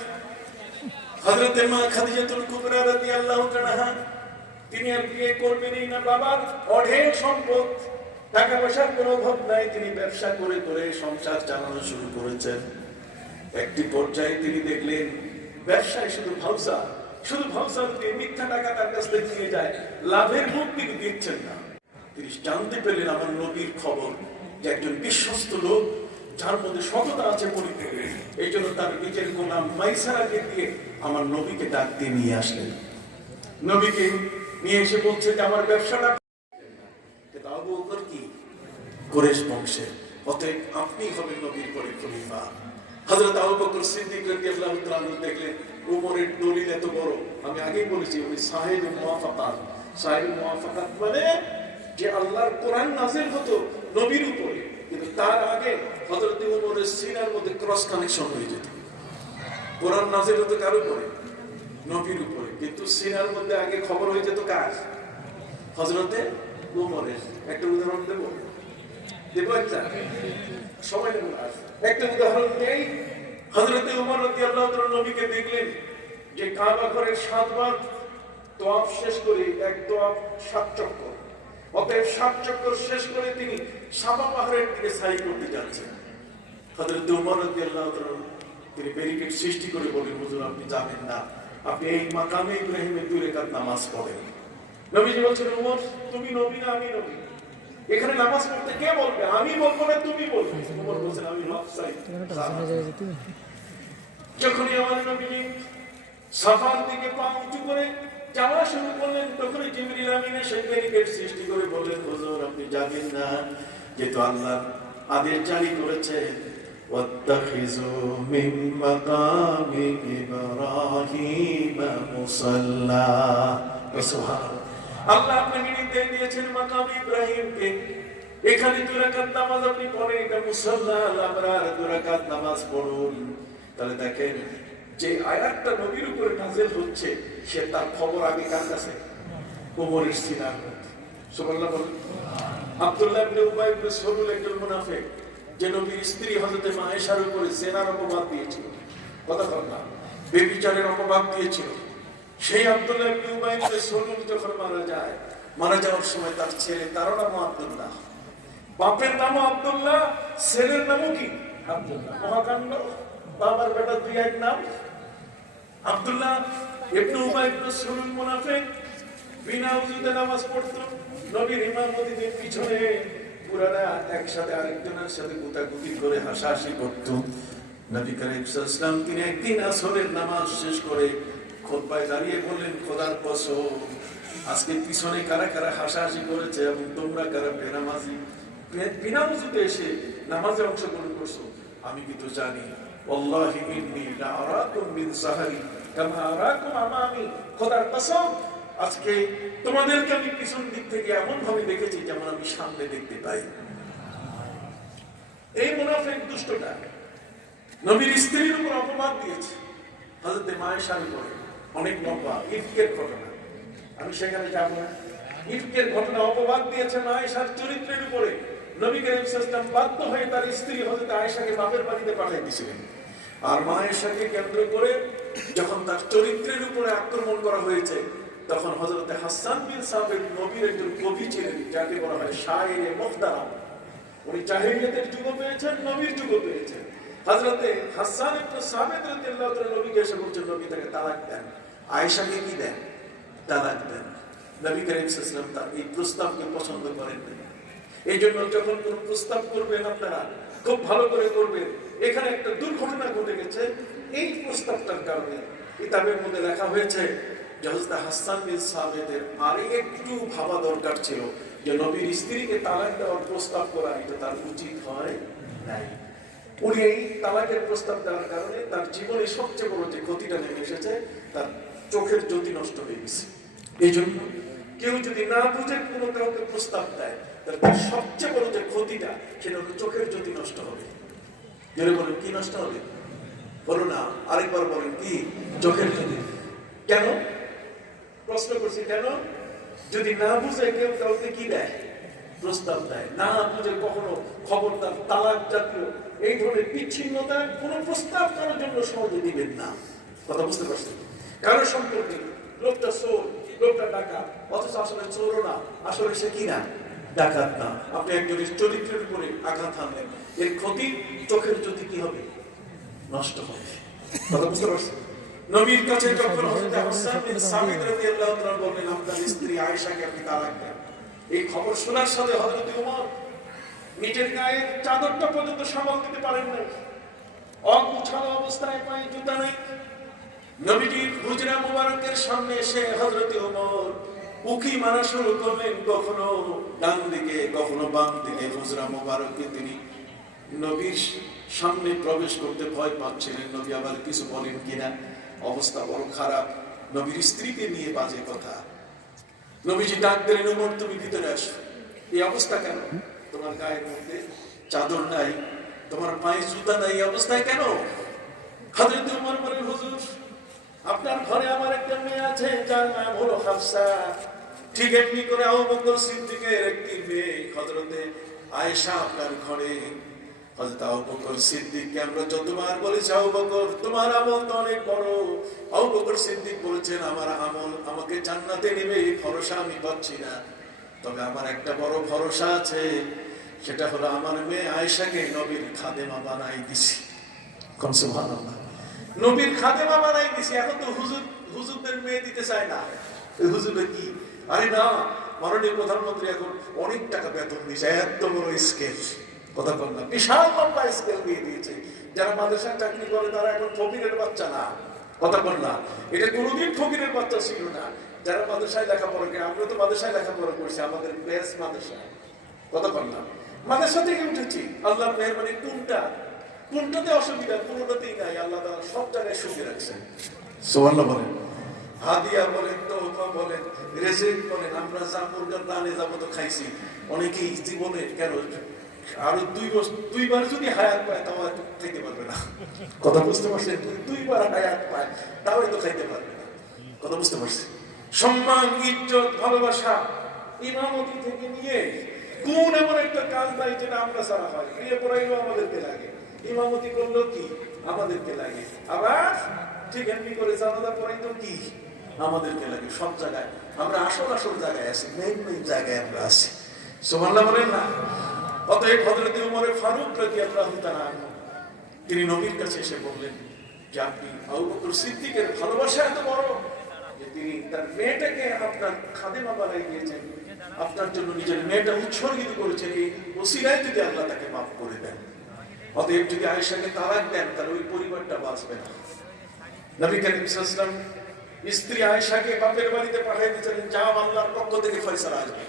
হযরতে মা খাদিজাতুল কুবরা রাদিয়াল্লাহু তাআলা তিনি আর বিয়ে করবেনই না। বাবার অঢেল সম্পদ, টাকা পয়সার কোনো অভাব নাই, তিনি ব্যবসা করে করে সংসার চালানো শুরু করেছেন। একটি পর্যায়ে তিনি দেখলেন ব্যবসায় শুধু ভাউসা দিয়ে মিথ্যা টাকা তার কাছ থেকে নিয়ে যায়, লাভের মুখ তিনি দিচ্ছেন না। তিনি জানতে পেলেন আমার নবীর খবর যে একজন বিশ্বস্ত লোক যার মধ্যে সততা আছে পরিপূর্ণ। এই জন্য তার নিজের গোলাম মাইসারাকে দিয়ে আমার নবীকে ডাক দিয়ে নিয়ে আসলেন। নবীকে নিয়ে এসে বলছে যে আমার ব্যবসাটা আবু বকর কি কুরাইশ বংশের, অতএব আপনি হবেন নবীর পরে খলিফা। হযরত আবু বকর সিদ্দিক রাদিয়াল্লাহু তাআলা দেখলেন উমরের দলিল এত বড়। আমি আগেই বলেছি উনি সাহেবুল মুওয়াফাকাত। সাহেবুল মুওয়াফাকাত মানে যে আল্লাহর কোরআন নাযিল হতো নবীর উপরে, কিন্তু তার আগে হযরত উমরের সিনার মধ্যে ক্রস কানেকশন হয়ে যেত। কোরআন নাযিল হতো কার উপরে? নবীর উপরে, কিন্তু সিনার মধ্যে আগে খবর হয়ে যেত কার? হযরতে উমরের। একটা উদাহরণ দেব একটা সময় নেব না, একটা উদাহরণ দেই। হযরতে উমর রাদিয়াল্লাহু তাআলা নবীকে দেখলেন যে কাবা ঘরের 7 বার তওয়াফ শেষ করে, এক তওয়াফ 7 চক্কর, অতএব 7 চক্কর শেষ করে তিনি সাফা পাহাড়ের দিকে সাই করতে যাচ্ছেন। হযরতে উমর রাদিয়াল্লাহু তাআলা তিনি ব্যারিকেড সৃষ্টি করে বলেন, হুজুর আপনি যাবেন না, আপনি এই মাকামে ইব্রাহিমের 2 রাকাত নামাজ পড়েন। নবীজি বলছেন উমর তুমি নবী না আমি নবী? এখানে নামাজ পড়তে কে বলবে? আমি বলবো না তুমি বলবে? উমর বলছেন আমি হক চাই। যখনই আমার নবীজি সাফার দিকে পা উঁচু করে যাওয়া শুরু করলেন, তখনই জিবরিল আমিন এসে ব্যারিকেড সৃষ্টি করে বললেন, হুজুর আপনি যাবেন না, যেহেতু আল্লাহ আদেশ জারি করেছেন ওয়াত্তাখিযু মিন মাকামি ইব্রাহিম মুসাল্লা। সুবহানাল্লাহ, আল্লাহ আপনাকে নির্দেশ দিয়েছেন মাকাম ইব্রাহিমকে, এখানে 2 রাকাত নামাজ আপনি পড়েন, এটা মুসাল্লা, আপনারা 2 রাকাত নামাজ পড়ুন। তাহলে দেখেন যে আয়াতটা নবীর উপরে নাযিল হচ্ছে, সে তার খবর আগে কার কাছে? ওমরের সিনার মধ্যে। সুবহানাল্লাহ বলেন। আব্দুল্লাহ ইবনে উবাই ইবনে সালুল একজন মুনাফিক, যে নবীর স্ত্রী হযরতে মা আয়েশার উপরে জিনার অপবাদ দিয়েছিল, কথা বল না, ব্যভিচারের অপবাদ দিয়েছিল। সেই আব্দুল্লাহ ইবনে উবাই ইবনে সালুল যখন মারা যাওয়ার সময় তার ছেলে, তার নাম আব্দুল্লাহ, বাপের নাম আব্দুল্লাহ, ছেলের নামও কি আব্দুল্লাহ। মহাকাণ্ড, বাবার বেটা 2 এক নাম। আব্দুল্লাহ ইবনে উবাই ইবনে সালুল মুনাফিক, বিনা ওযুতে নামাজ পড়তো, নবীর ইমামতিতে পিছনে পুরানা একসাথে আরেকজনের সাথে গুতাগুতি করে হাসাহাসি করত। নবী করিম সাল্লাল্লাহু আলাইহি ওয়াসাল্লাম তিনি একদিন আসরের নামাজ শেষ করে খুতবায় দাঁড়িয়ে বললেন, খোদার কসম, আজকে পিছনে কারা কারা হাসাহাসি করেছে এবং তোমরা কারা বেনামাজি বিনা ওযুতে এসে নামাজে অংশগ্রহণ করছো, আমি কিন্তু জানি। ওয়াল্লাহি ইন্নী লা আরাকুম মিন সাহারি কামা আরাকুম আমামি, খোদার কসম আজকে তোমাদেরকে আমি পিছন দিক থেকে এমন ভাবে দেখেছি যেমন আমি সামনে দেখতে পাই। এই মুনাফিক দুষ্টটা নবীর স্ত্রীর উপর অপবাদ দিয়েছে, হযরতে মা আয়েশার উপরে। অনেক লম্বা ইফকের ঘটনা, আমি সেখানে যাব না। ইফকের ঘটনা, অপবাদ দিয়েছে মা আয়েশার চরিত্রের উপরে। নবী করিম সাল্লাল্লাহু আলাইহি ওয়াসাল্লাম বাধ্য হয়ে তার স্ত্রী হযরত আয়েশাকে বাপের বাড়িতে পাঠিয়ে দিয়েছিলেন। আর মা আয়েশাকে কেন্দ্র করে যখন তার চরিত্রের উপরে আক্রমণ করা হয়েছে, তখন হযরতে হাসান বিন সাবিত নবীর একজন কবি ছিলেন, যাকে বলা হয় শায়েরে মুখতারাম। উনি জাহেলিয়াতের যুগ পেয়েছেন, নবীর যুগ পেয়েছেন। হযরতে হাসান ইবনে সাবিত রাদিয়াল্লাহু তাআলা নবীকে এসে বলছেন, নবী তাকে তালাক দেন। আয়েশাকে কি দেন? তালাক দেন। নবী করিম সাল্লাল্লাহু আলাইহি ওয়াসাল্লাম তার এই প্রস্তাবকে পছন্দ করেন না। এই জন্য যখন কোন প্রস্তাব করবেন আপনারা খুব ভালো করে করবেন। এখানে একটা দুর্ঘটনা ঘটে গেছে এই প্রস্তাবটার কারণে। কিতাবের মধ্যে লেখা হয়েছে যে হযরত হাসান বিন সাবিতের আর একটু ভাবা দরকার ছিল যে নবীর স্ত্রীকে তালাক দেওয়ার প্রস্তাব করা এটা তার উচিত হয় নাই। উনি এই তালাকের প্রস্তাব দেওয়ার কারণে তার জীবনে সবচেয়ে বড় যে ক্ষতিটা নেমে এসেছে, তার চোখের জ্যোতি নষ্ট হয়ে গেছে। এই জন্য কেউ যদি না বুঝে কোনো কাউকে প্রস্তাব দেয়, তার সবচেয়ে বড় যে ক্ষতিটা সেটা হলো চোখের জ্যোতি নষ্ট হবে। জোরে বলেন, কি নষ্ট হবে? বলো না, আরেকবার বলেন, কি? চোখের জ্যোতি। কেন? প্রশ্ন করছি কেন? যদি না বুঝে কেউ কাউকে কি দেয়? প্রস্তাব দেয়, না বুঝে কখনো খবরদার তালাক জাতীয় এই ধরনের বিচ্ছিন্নতা কোনো প্রস্তাব করার জন্য সহজে দিবেন না। কথা বুঝতে পারছেন? কারো সম্পর্কে লোকটা চোর, লোকটা ডাকাত, অথচ আসলে চোরও না, আসলে সে কি না? ডাকাত না। আপনি একজনের চরিত্রের উপরে আঘাত হানলেন, এর ক্ষতি চোখের জ্যোতি কি হবে? নষ্ট হবে। কথা বুঝতে পারছেন? নবীর কাছে যখন হযরত হাসান বিন সাবিত রাদিয়াল্লাহু তাআলা বললেন আপনার স্ত্রী আয়েশাকে আপনি তালাক দেন, এই খবর শোনার সাথে হযরত ওমর নিজের গায়ে চাদরটা পর্যন্ত সামাল দিতে পারেন নাই। অগুছালো অবস্থায়, পায়ে জুতা নেই, নবীজির হুজরা মুবারকের সামনে এসে হযরত ওমর উকি মারা শুরু করলেন, কখনো ডান দিকে কখনো বাম দিকে। হুজরা মুবারককে তিনি নবীর সামনে প্রবেশ করতে ভয় পাচ্ছিলেন, নবী আবার কিছু বলেন কিনা। অবস্থা বড় খারাপ, নবীর স্ত্রীকে নিয়ে বাজে কথা। নবীজি ডাক দিলেন, ওমর তুমি ভিতরে আসো। এই অবস্থা কেন? তোমার গায়ের মধ্যে চাদর নাই, তোমার পায়ে জুতা নাই, এই অবস্থায় কেন? হযরত ওমর বলেন, হুজুর আপনার ঘরে আমার একটা মেয়ে আছে যার নাম হলো হাফসা। ঠিক এমনি করে আবু বকর সিদ্দিকের একটি মেয়ে হযরতে আয়েশা আপনার ঘরে। হযরত আবু বকর সিদ্দিককে আমরা যতবার বলেছি, আবু বকর তোমার আমল তো অনেক বড়। আবু বকর সিদ্দিক বলেছেন, আমার আমল আমাকে জান্নাতে নেবে এই ভরসা আমি পাচ্ছি না, তবে আমার একটা বড় ভরসা আছে, সেটা হলো আমার মেয়ে আয়েশাকে নবীর খাদেমা বানাই দিছি। সুবহানাল্লাহ, নবীর খাদেমা বানাই দিছি। এখন তো হুজুরদের মেয়ে দিতে চায় না। হুজুরে কি? আরে না, মাননীয় প্রধানমন্ত্রী এখন অনেক টাকা বেতন দিয়েছে, এত বড় স্কেল। কথা বল না, বিশাল লম্বা স্কেল দিয়ে দিয়েছে। যারা মাদ্রাসায় চাকরি করে তারা এখন ফকিরের বাচ্চা না। কথা বল না, এটা কোনোদিন ফকিরের বাচ্চা ছিল না। যারা মাদ্রাসায় লেখাপড়া করে, আমরা তো মাদ্রাসায় লেখাপড়া করছি, আমাদের বেশ মাদ্রাসায়। কথা বল না, মাদ্রাসা থেকে উঠেছি। আল্লাহর মেহরবানি, কোনটাতে অসুবিধা? কোনটাতেই নাই। আল্লাহ তাআলা সব জায়গায় সুখে রাখছেন। সুবহানাল্লাহ বলেন, হাদিয়া বলেন, তোহফা বলেন, রিজিক বলেন। আমরা জামুরগার দানে যাবো তো খাইছি। অনেকেই জীবনে কেন আরো দুইবার যদি হায়াত পায় তাও হয়তো খাইতে পারবে না। কথা বুঝতে পারছেন? দুইবার হায়াত পায় তাও হয়তো খাইতে পারবে না। কথা বুঝতে পারছেন? সম্মান, ইজ্জত, ভালোবাসা, ইমামতি থেকে নিয়ে কোন এমন একটা কাজ নাই যেটা আমরা ছাড়া হয়। প্রিয় পড়াইলেও আমাদেরকে লাগে, ইমামতি করলেও কি আমাদেরকে লাগে, আবার ঠিক এমনি করে জানাজা পড়াইতেও কি আমাদেরকে লাগে। সব জায়গায় আমরা আসল জায়গায় আছি, মেইন জায়গায় আমরা আছি। সুবহানাল্লাহ বলেন না? অতএব হযরত ওমর ফারুক রাদিয়াল্লাহু তাআলা আনহু তিনি নবীর কাছে এসে বললেন যে আপনি আবু বকর সিদ্দিকের ভালোবাসা এত বড় যে তিনি তার মেয়েটাকে আপনার খাদেমা বানাই দিয়েছেন, আপনার জন্য নিজের মেয়েটা উৎসর্গিত করেছেন। এই ওসিলায় যদি আল্লাহ তাকে মাফ করে দেন, অতএব যদি আয়েশাকে তালাক দেন তাহলে ওই পরিবারটা বাঁচবে না। নবী করিম সাল্লাল্লাহু আলাইহি ওয়াসাল্লাম স্ত্রী আয়েশাকে বাপের বাড়িতে পাঠিয়ে দিয়েছিলেন, যাও আল্লাহর পক্ষ থেকে ফয়সালা আসবে।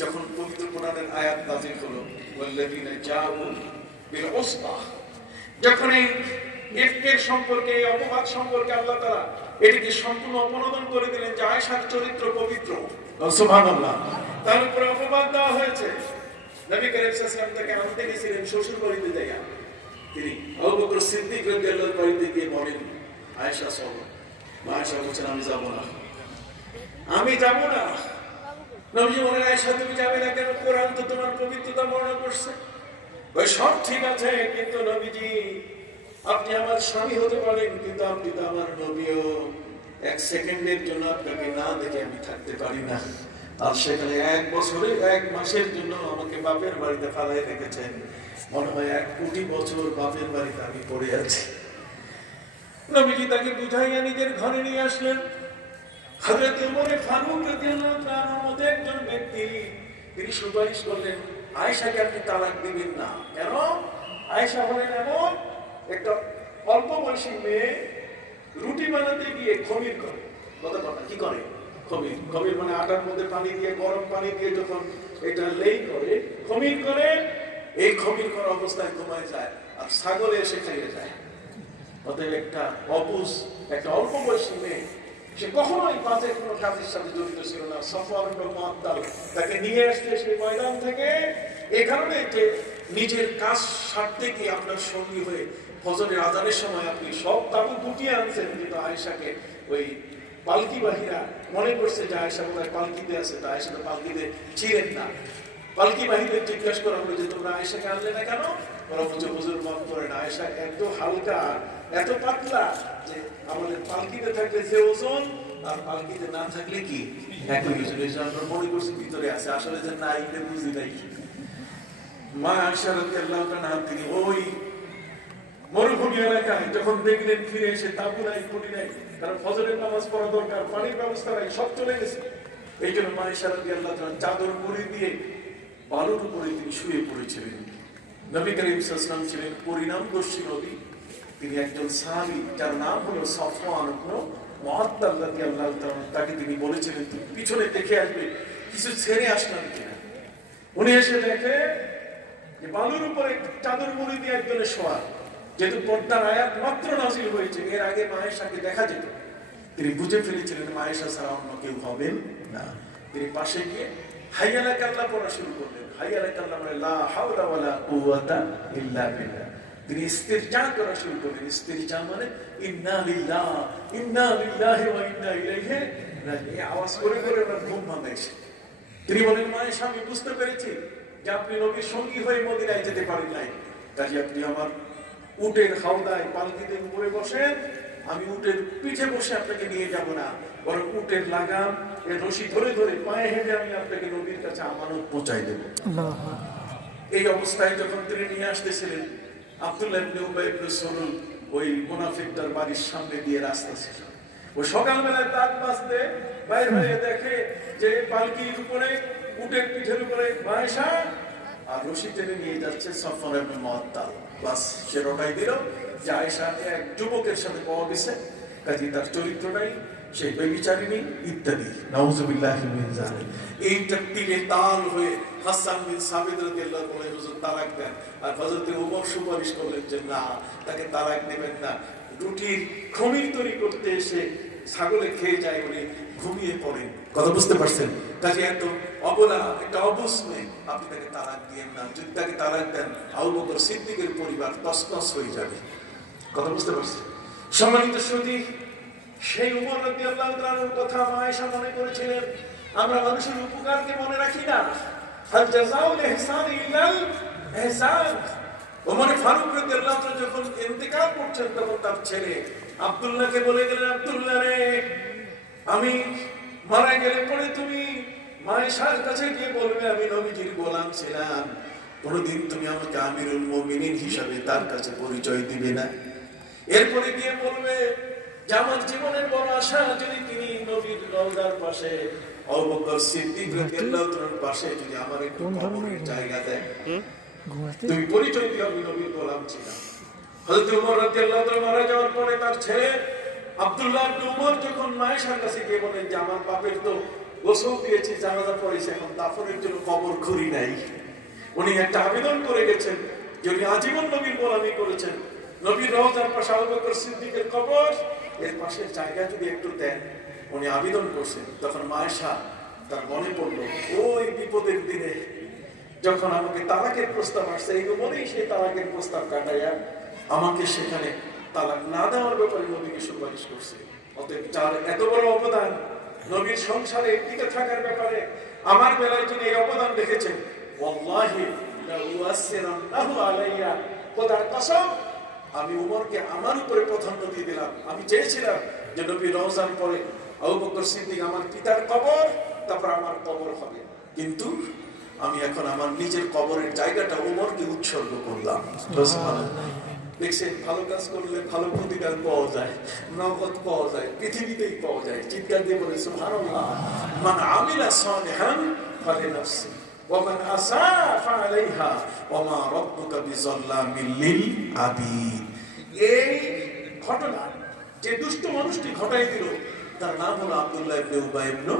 যখন পবিত্র কোরআনের আয়াত নাযিল হলো, ওয়াল্লাযীনা জাউ বিল উসবা, যখন এই ইফকের সম্পর্কে, এই অপবাদ সম্পর্কে আল্লাহ তাআলা এটিকে সম্পূর্ণ অপনোদন করে দিলেন যে আয়েশার চরিত্র পবিত্র। সুবহানাল্লাহ, তার উপরে অপবাদ দেওয়া হয়েছে। নবী করিম সাল্লাল্লাহু আলাইহি ওয়াসাল্লাম তাকে আনতে গেছিলেন শ্বশুর বাড়িতে যাইয়া। তিনি আবু বকর সিদ্দিক রাদিয়াল্লাহু তাআলার বাড়িতে গিয়ে বলেন, আয়েশা চলো। আয়েশা বলছেন, আমি যাব না, আমি যাব না। নবী বলেন, আয়েশা তুমি যাবে না কেন? কোরআন তো তোমার পবিত্রতা বর্ণনা করছে। ওই সব ঠিক আছে, কিন্তু নবীজি আপনি আমার স্বামী হতে পারেন, কিন্তু আপনি তো আমার নবীও। এক সেকেন্ডের জন্য আপনাকে না দেখে আমি থাকতে পারি না। আর সেখানে 1 বছরে 1 মাসের জন্য আমাকে বাপের বাড়িতে ফালাই রেখেছেন। মনে হয় 1 কোটি বছর বাপের বাড়িতে আমি পড়ে আছি। নবীজি তাকে বুঝাইয়া নিজের ঘরে নিয়ে আসলেন। হযরত ওমর ফারুক রাদিয়াল্লাহু তাআলার মতো একজন ব্যক্তি, তিনি সুপারিশ করলেন আয়েশাকে আপনি তালাক দিবেন না। কেন? আয়েশা হলেন এমন একটা অল্প বয়সী মেয়ে, রুটি বানাতে গিয়ে খমির করে। কথা কি করে? খমির। খমির মানে আটার মধ্যে পানি দিয়ে, গরম পানি দিয়ে যখন এটা লেই করে, খমির করে, এই খমির করা অবস্থায় ঘুমায় যায় আর ছাগলে এসে খেয়ে যায়। অতএব একটা অবুঝ, একটা অল্প বয়সী মেয়ে, সে কখনোই বাজে কোনো কাজের সাথে জড়িত ছিল না। সফওয়ান ইবনে মুআত্তাল তাকে নিয়ে আসছে সেই ময়দান থেকে, এই কারণে যে নিজের কাজ সারতে গিয়ে আপনার সঙ্গী হয়ে ফজরের আজানের সময় আপনি সব তাবুত গুটিয়ে আনছেন, কিন্তু আয়েশাকে ওই পালকিবাহীরা মনে করছে যে আয়েশা বোধহয় পালকিতে আছে, তা আয়েশা তো পালকিতে ছিলেন না। পালকিবাহীদের জিজ্ঞাসা করা হলো যে তোমরা আয়েশাকে আনলে না কেন? ওরা বলছে হুজুর মাফ করেন, আয়েশা এত হালকা, এত পাতলা যে আমাদের পালকিতে থাকলে যে ওজন আর পালকিতে না থাকলে কি একই ওজন। এই আমরা মনে করছি ভিতরে আছে, আসলে যে নাই এটা বুঝি নাই। মা আয়েশা রাদিয়াল্লাহু তাআলা তিনি ওই মরুভূমি এলাকায় যখন দেখলেন ফিরে এসে তাবু নাই, খুঁটি নাই, কারণ ফজরের নামাজ পড়া দরকার, পানির ব্যবস্থা নাই, সব চলে গেছে। এই জন্য মা আয়েশা রাদিয়াল্লাহু তাআলা চাদর মুড়ি দিয়ে বালুর উপরে তিনি শুয়ে পড়েছিলেন। নবী করিম সাল্লাল্লাহু আলাইহি ওয়াসাল্লাম ছিলেন পরিণামদর্শী নবী। তিনি একজন সাহাবী যার নাম হলো সফওয়ান ইবনে মুআত্তাল রাদিয়াল্লাহু তাআলা, তাকে তিনি বলেছিলেন তুমি পিছনে দেখে আসবে কিছু ছেড়ে আসলাম কিনা। উনি এসে দেখে যে বালুর উপরে চাদর মুড়ি দিয়ে একজনের শোয়া। যেহেতু পর্দার আয়াত মাত্র নাযিল হয়েছে, এর আগে মা আয়েশাকে দেখা যেত, তিনি বুঝে ফেলেছিলেন মা আয়েশা ছাড়া অন্য কেউ হবেন না। তিনি পাশে গিয়ে হাইয়া আলা কাল্লা পড়া শুরু করলেন। হাইয়া আলা কাল্লা মানে লা হাওলা ওয়ালা কুওয়াতা ইল্লা বিল্লাহ। তিনি ইস্তিরজা করা শুরু করলেন। ইস্তিরজা মানে ইন্না লিল্লাহি ওয়া ইন্না ইলাইহি রাজিউন। আওয়াজ করে করে ওনার ঘুম ভাঙছে। তিনি বলেন মা আয়েশা আমি বুঝতে পেরেছি যে আপনি নবীর সঙ্গী হয়ে মদিনায় যেতে পারেন নাই, কাজে আপনি আমার উটের হাওদায় পালকিতে উপরে বসেন, আমি উটের পিঠে বসে আপনাকে নিয়ে যাব না, বরং উটের লাগাম এর রশি ধরে ধরে পায়ে হেঁটে আমি আপনাকে নবীর কাছে আমানত পৌঁছাই দেব। এই অবস্থায় যখন তিনি নিয়ে আসতেছিলেন, আব্দুল্লাহ ইবনে উবাই ইবনে সালুল ওই মুনাফিকটার বাড়ির সামনে দিয়ে রাস্তা ছিল। ও সকালবেলায় তাক বাজতে বাইরে হয়ে দেখে যে পালকির উপরে, উটের পিঠের উপরে আয়েশা আর রশি টেনে নিয়ে যাচ্ছে সফওয়ান ইবনে মুআত্তাল। বাস সে রটাই দিল যে আয়েশা এক যুবকের সাথে পাওয়া গেছে, কাজে তার চরিত্র নাই, সেই ব্যভিচারিণী ইত্যাদি। নাউযুবিল্লাহি মিন যালিক। এইটা তীরে তাল হয়ে হাসান বিন সাবিত রাদিয়াল্লাহু আনহু হুজুর তালাক দেন, আর হযরত ওমর সুপারিশ করলেন যে না, তাকে তালাক দেবেন না। রুটির খমির তৈরি করতে এসে ছাগলে খেয়ে যায় বলে ঘুমিয়ে পড়েন। কথা বুঝতে পারছেন? কাজে এত অবলা, একটা অবুঝ মেয়ে, আপনি তাকে তালাক দিয়েন না। যদি তাকে তালাক দেন, আবু বকর সিদ্দিকের পরিবার তছনছ হয়ে যাবে। কথা বুঝতে পারছেন? সম্মানিত সুধী, সেই ওমর রাদিয়াল্লাহু তাআলার কথা মা আয়েশা মনে করেছিলেন। আমরা মানুষের উপকারকে মনে রাখি না। হাল জাযাউল ইহসান ইল্লাল ইহসান। ওমর ফারুক রাদিয়াল্লাহু তাআলা যখন ইন্তেকাল করছেন, তখন তার ছেলে আব্দুল্লাহকে বলে গেলেন, আব্দুল্লাহ রে, আমি মারা গেলে পরে তুমি মা আয়েশার কাছে গিয়ে বলবে আমি নবীজির গোলাম ছিলাম, কোনদিন তুমি আমাকে আমিরুল মুমিনিন হিসাবে তার কাছে পরিচয় দিবে না। এরপরে গিয়ে বলবে যে আমার জীবনের বড় আশা যদি তিনি নবীর রওজার পাশে আবু বকর সিদ্দিক রাদিয়াল্লাহু তাআলার পাশে যদি আমার একটু কবরের জায়গা দেন, তুমি পরিচয় দিও আমি নবীর গোলাম ছিলাম। হযরত ওমর রাদিয়াল্লাহু তাআলা মারা যাওয়ার পরে তার ছেলে আব্দুল্লাহ ইবনে উমর যখন মা আয়েশার কাছে গিয়ে বলেন যে আমার বাপের তো গোসল দিয়েছি, জানাজা পড়েছে, এখন দাফনের জন্য কবর খুঁড়ি নাই। উনি একটা আবেদন করে গেছেন যে উনি আজীবন নবীর গোলামি করেছেন, নবীর রওজার পাশে আবু বকর সিদ্দিকের কবর, এর পাশে জায়গা যদি একটু দেন। উনি আবেদন করছেন। তখন মা আয়েশা তার মনে পড়লো ওই বিপদের দিনে যখন আমাকে তালাকের প্রস্তাব আসছে, এই মনেই সেই তালাকের প্রস্তাব কাটাইয়া আমাকে সেখানে তালাক না দেওয়ার ব্যাপারে নবীকে সুপারিশ করছে। অতএব যার এত বড় অবদান নবীর সংসারে টিকে থাকার ব্যাপারে, আমার বেলায় যিনি এই অবদান রেখেছেন, ওয়াল্লাহি লা উয়াসসিরান্নাহু আলাইয়া, খোদার কসম আমি উমরকে আমার উপরে প্রাধান্য দিয়ে দিলাম। আমি চেয়েছিলাম যে নবী রওজার পরে আবু বকর সিদ্দিক আমার পিতার কবর, তারপর আমার কবর হবে, কিন্তু আমি এখন আমার নিজের কবরের জায়গাটা উমরকে উৎসর্গ করলাম। দেখছেন, ভালো কাজ করলে ভালো প্রতিকার পাওয়া যায়, নগদ পাওয়া যায়, পৃথিবীতেই পাওয়া যায়। চিৎকার দিয়ে বলে সুবহানাল্লাহ। মান আমিলা সালিহান ফালিনাফসি ওয়া মান আসা ফাআলাইহা ওয়া মা রাব্বুকা বিযাল্লামিল লিল আবিদ। এই ঘটনা যে দুষ্ট মানুষটি ঘটাই দিল, তার নাম হলো আব্দুল্লাহ ইবনে উবাই ইবনে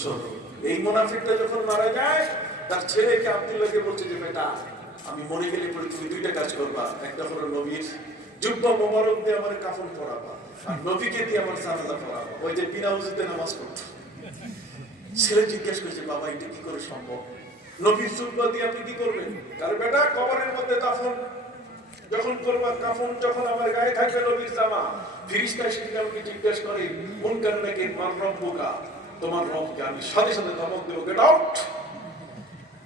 সালুল। এই মুনাফিকটা যখন মারা যায়, তার ছেলেকে আব্দুল্লাহকে বলছে যে বেটা, আমি মরে গেলে পরে তুমি দুইটা কাজ করবা। একটা হলো নবীর জুব্বা মোবারক দিয়ে আমার কাফন পরাবা, আর নবীকে দিয়ে আমার জানাজা পড়াবা। ওই যে বিনা উজুতে নামাজ পড়তো। ছেলে জিজ্ঞেস করছে, বাবা এটা কি করে সম্ভব? নবীর জুব্বা দিয়ে আপনি কি করবেন? কার বেটা, কবরের মধ্যে দাফন যখন করবা, কাফন যখন আমার গায়ে থাকবে নবীর জামা, ফেরেশতা এসে আমাকে জিজ্ঞেস করে মুনকার নাকির মান রব্বুকা, তোমার রবকে। আমি সাথে সাথে ধমক দেব, গেট আউট।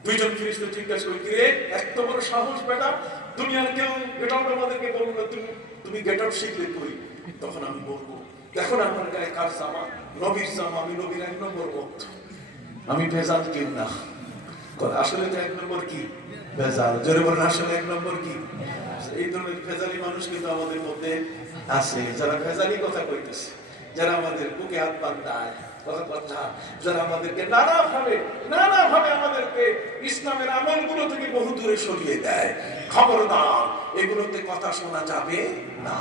দুইজন ফেরেশতা জিজ্ঞাসা করে, কিরে এত বড় সাহস বেটা, দুনিয়ার কেউ গেট আউট আমাদেরকে বলবো না, তুমি গেট আউট শিখলে কই? তখন আমি বলবো, দেখো না আমার গায়ে কার জামা? নবীর জামা। আমি নবীর 1 নম্বর ভক্ত, আমি ভেজাল কেউ না। আসলে তো 1 নম্বর কি? ভেজাল। জোরে বলেন, আসলে 1 নম্বর কি? এই ধরনের ভেজালি মানুষ কিন্তু আমাদের মধ্যে আছে, যারা ভেজালি কথা কইতেছে, যারা আমাদের বুকে হাত বাঁধায় কথা, যারা আমাদেরকে নানাভাবে আমাদেরকে ইসলামের আমলগুলো থেকে বহু দূরে সরিয়ে দেয়। খবরদার, এগুলোতে কথা শোনা যাবে না।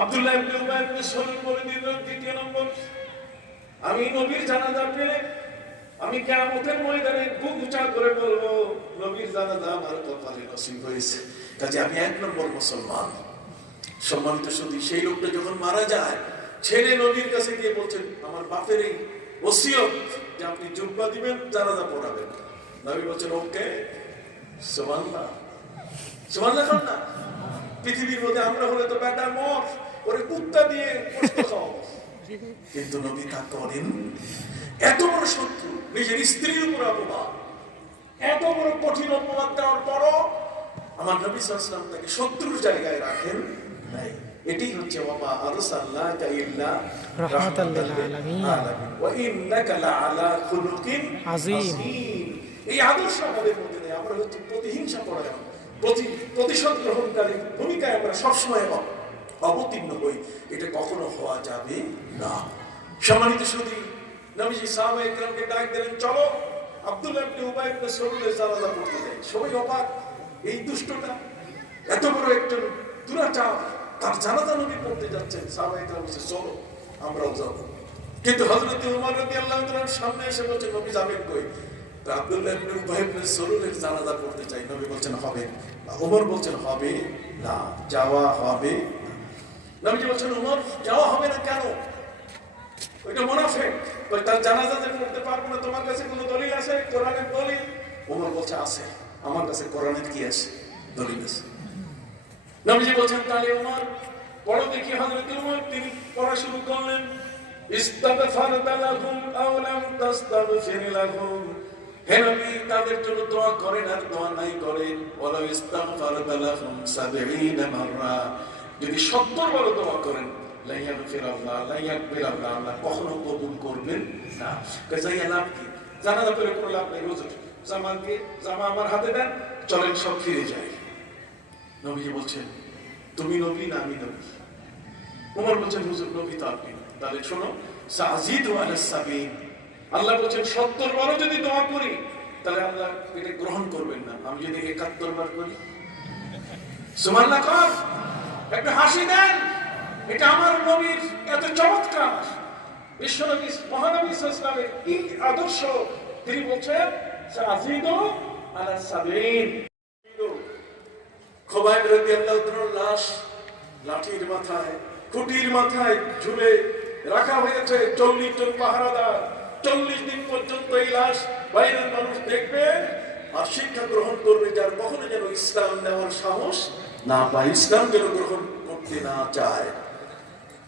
আব্দুল্লাহ ইবনে উবাই ইবনে সালুল বলে দিল, 2 নম্বর, আমি নবীর জানাজা পেলে আমি কিয়ামতের ময়দানে বুক উঁচা করে বলবো, নবীর জানাজা আমার কপালে নসিব হয়েছে। কাজে আমি 1 নম্বর মুসলমান। সম্মানিত শুধু সেই লোকটা যখন মারা যায়, ছেলে নবীর কাছে গিয়ে বলছেন, আমার বাপের এই ওসিয়ত যে আপনি জুব্বা দিবেন, জানাজা পড়াবেন। নবী বলছেন, ওকে। সুবহানাল্লাহ, সুবহানাল্লাহ না। পৃথিবীর মধ্যে আমরা হলে তো বেটা মর ওরে কুত্তা দিয়ে কষ্ট খাও, কিন্তু নবী তা করেন। এত বড় শত্রু, নিজের স্ত্রীর উপর অপবাদ, এত বড় কঠিন অপবাদ দেওয়ার পরও আমার নবী সাল্লাল্লাহু আলাইহি ওয়াসাল্লাম তাকে শত্রুর জায়গায় রাখেন নাই। এটাই হচ্ছে ওয়ামা আরসালনাকা ইল্লা রাহমাতাল লিল আলামিন ওয়া ইন্নাকা লাআলা খুলুকিন আযীম। এই আদর্শ আমাদের মধ্যে নেই। আমরা হচ্ছে প্রতিহিংসা পরায়ণ, প্রতিশোধ গ্রহণকারী ভূমিকায় আমরা সবসময় অবতীর্ণ হই। এটা কখনো হওয়া যাবে না। সম্মানিত সুধী, নবীজি সাহাবায়ে কেরামকে ডাক দিলেন, চলো আব্দুল্লাহ ইবনে উবাই ইবনে সালুলের জানাজা পড়তে যাই। সবাই অবাক, এই দুষ্টটা এত বড় একজন দুরাচার, তার জানাজা নবী পড়তে যাচ্ছেন। সাহাবায়ে কেরাম বলছে, চলো আমরাও যাব। কিন্তু হযরত ওমর রাদিয়াল্লাহু তাআলার সামনে এসে বলছে, নবী যাবেন কই? তো আব্দুল্লাহ ইবনে উবাই ইবনে সালুলের জানাজা পড়তে চাই। নবী বলছেন, হবে। ওমর বলছেন, হবে না, যাওয়া হবে। নবীজি বলছেন, ওমর যাওয়া হবে না কেন? ওইটা মুনাফিক, তার জানাজা যে পড়তে পারবো না। তোমার কাছে কোনো দলিল আছে? কোরআনের দলিল? ওমর বলছে, আছে। আমার কাছে কোরআনের কি আছে? দলিল আছে। নবীজি বলছেন, তাহলে ওমর পড়ো দেখি। হযরত ওমর তিনি পড়া শুরু করলেন, ইস্তাগফারতা লাহুম আও লাম তাস্তাগফির লাহুম। হে নবী, তাদের জন্য দোয়া করেন আর দোয়া নাই করেন, ওয়ালা ইস্তাগফারতা লাহুম 70 মাররা, যদি 70 বার দোয়া করেন, লা ইয়াগফির আল্লাহ, লা ইয়াগফির আল্লাহ, আল্লাহ কখনো কবুল করবেন না। কাজে লাভ কি? জানাজা করে কোনো লাভ নেই। হুজুর জামা আমার হাতে দেন, চলেন সব ফিরে যাই। নবীজি বলছেন, তুমি নবী না আমি নবী? ওমর বলছেন, হুজুর নবী তো আপনি। তাহলে শোনো, সাজিদু আলাস সাবিন, আল্লাহ বলছেন 70 বারও যদি দোয়া করি, তাহলে আল্লাহ এটা গ্রহণ করবেন না। আমি যদি 71 বার করি, সুবহানাল্লাহ কর, একটা হাসি দেন। এটা আমার নবীর এত চমৎকার, বিশ্বনবী মহানবী সাল্লাল্লাহু আলাইহি ওয়াসাল্লামের এই আদর্শ। তিনি বলছেন, সাজিদু আলাস সাবিন। খুবাইব রাদিয়াল্লাহু তাআলার লাশ লাঠির মাথায়, খুঁটির মাথায় ঝুলে রাখা হয়েছে। 40 জন পাহারাদার। 40 দিন পর্যন্ত এই লাশ বাইরের মানুষ দেখবে আর শিক্ষা গ্রহণ করবে, যার কখনো যেন ইসলাম নেওয়ার সাহস না পায়, ইসলাম যেন গ্রহণ করতে না চায়।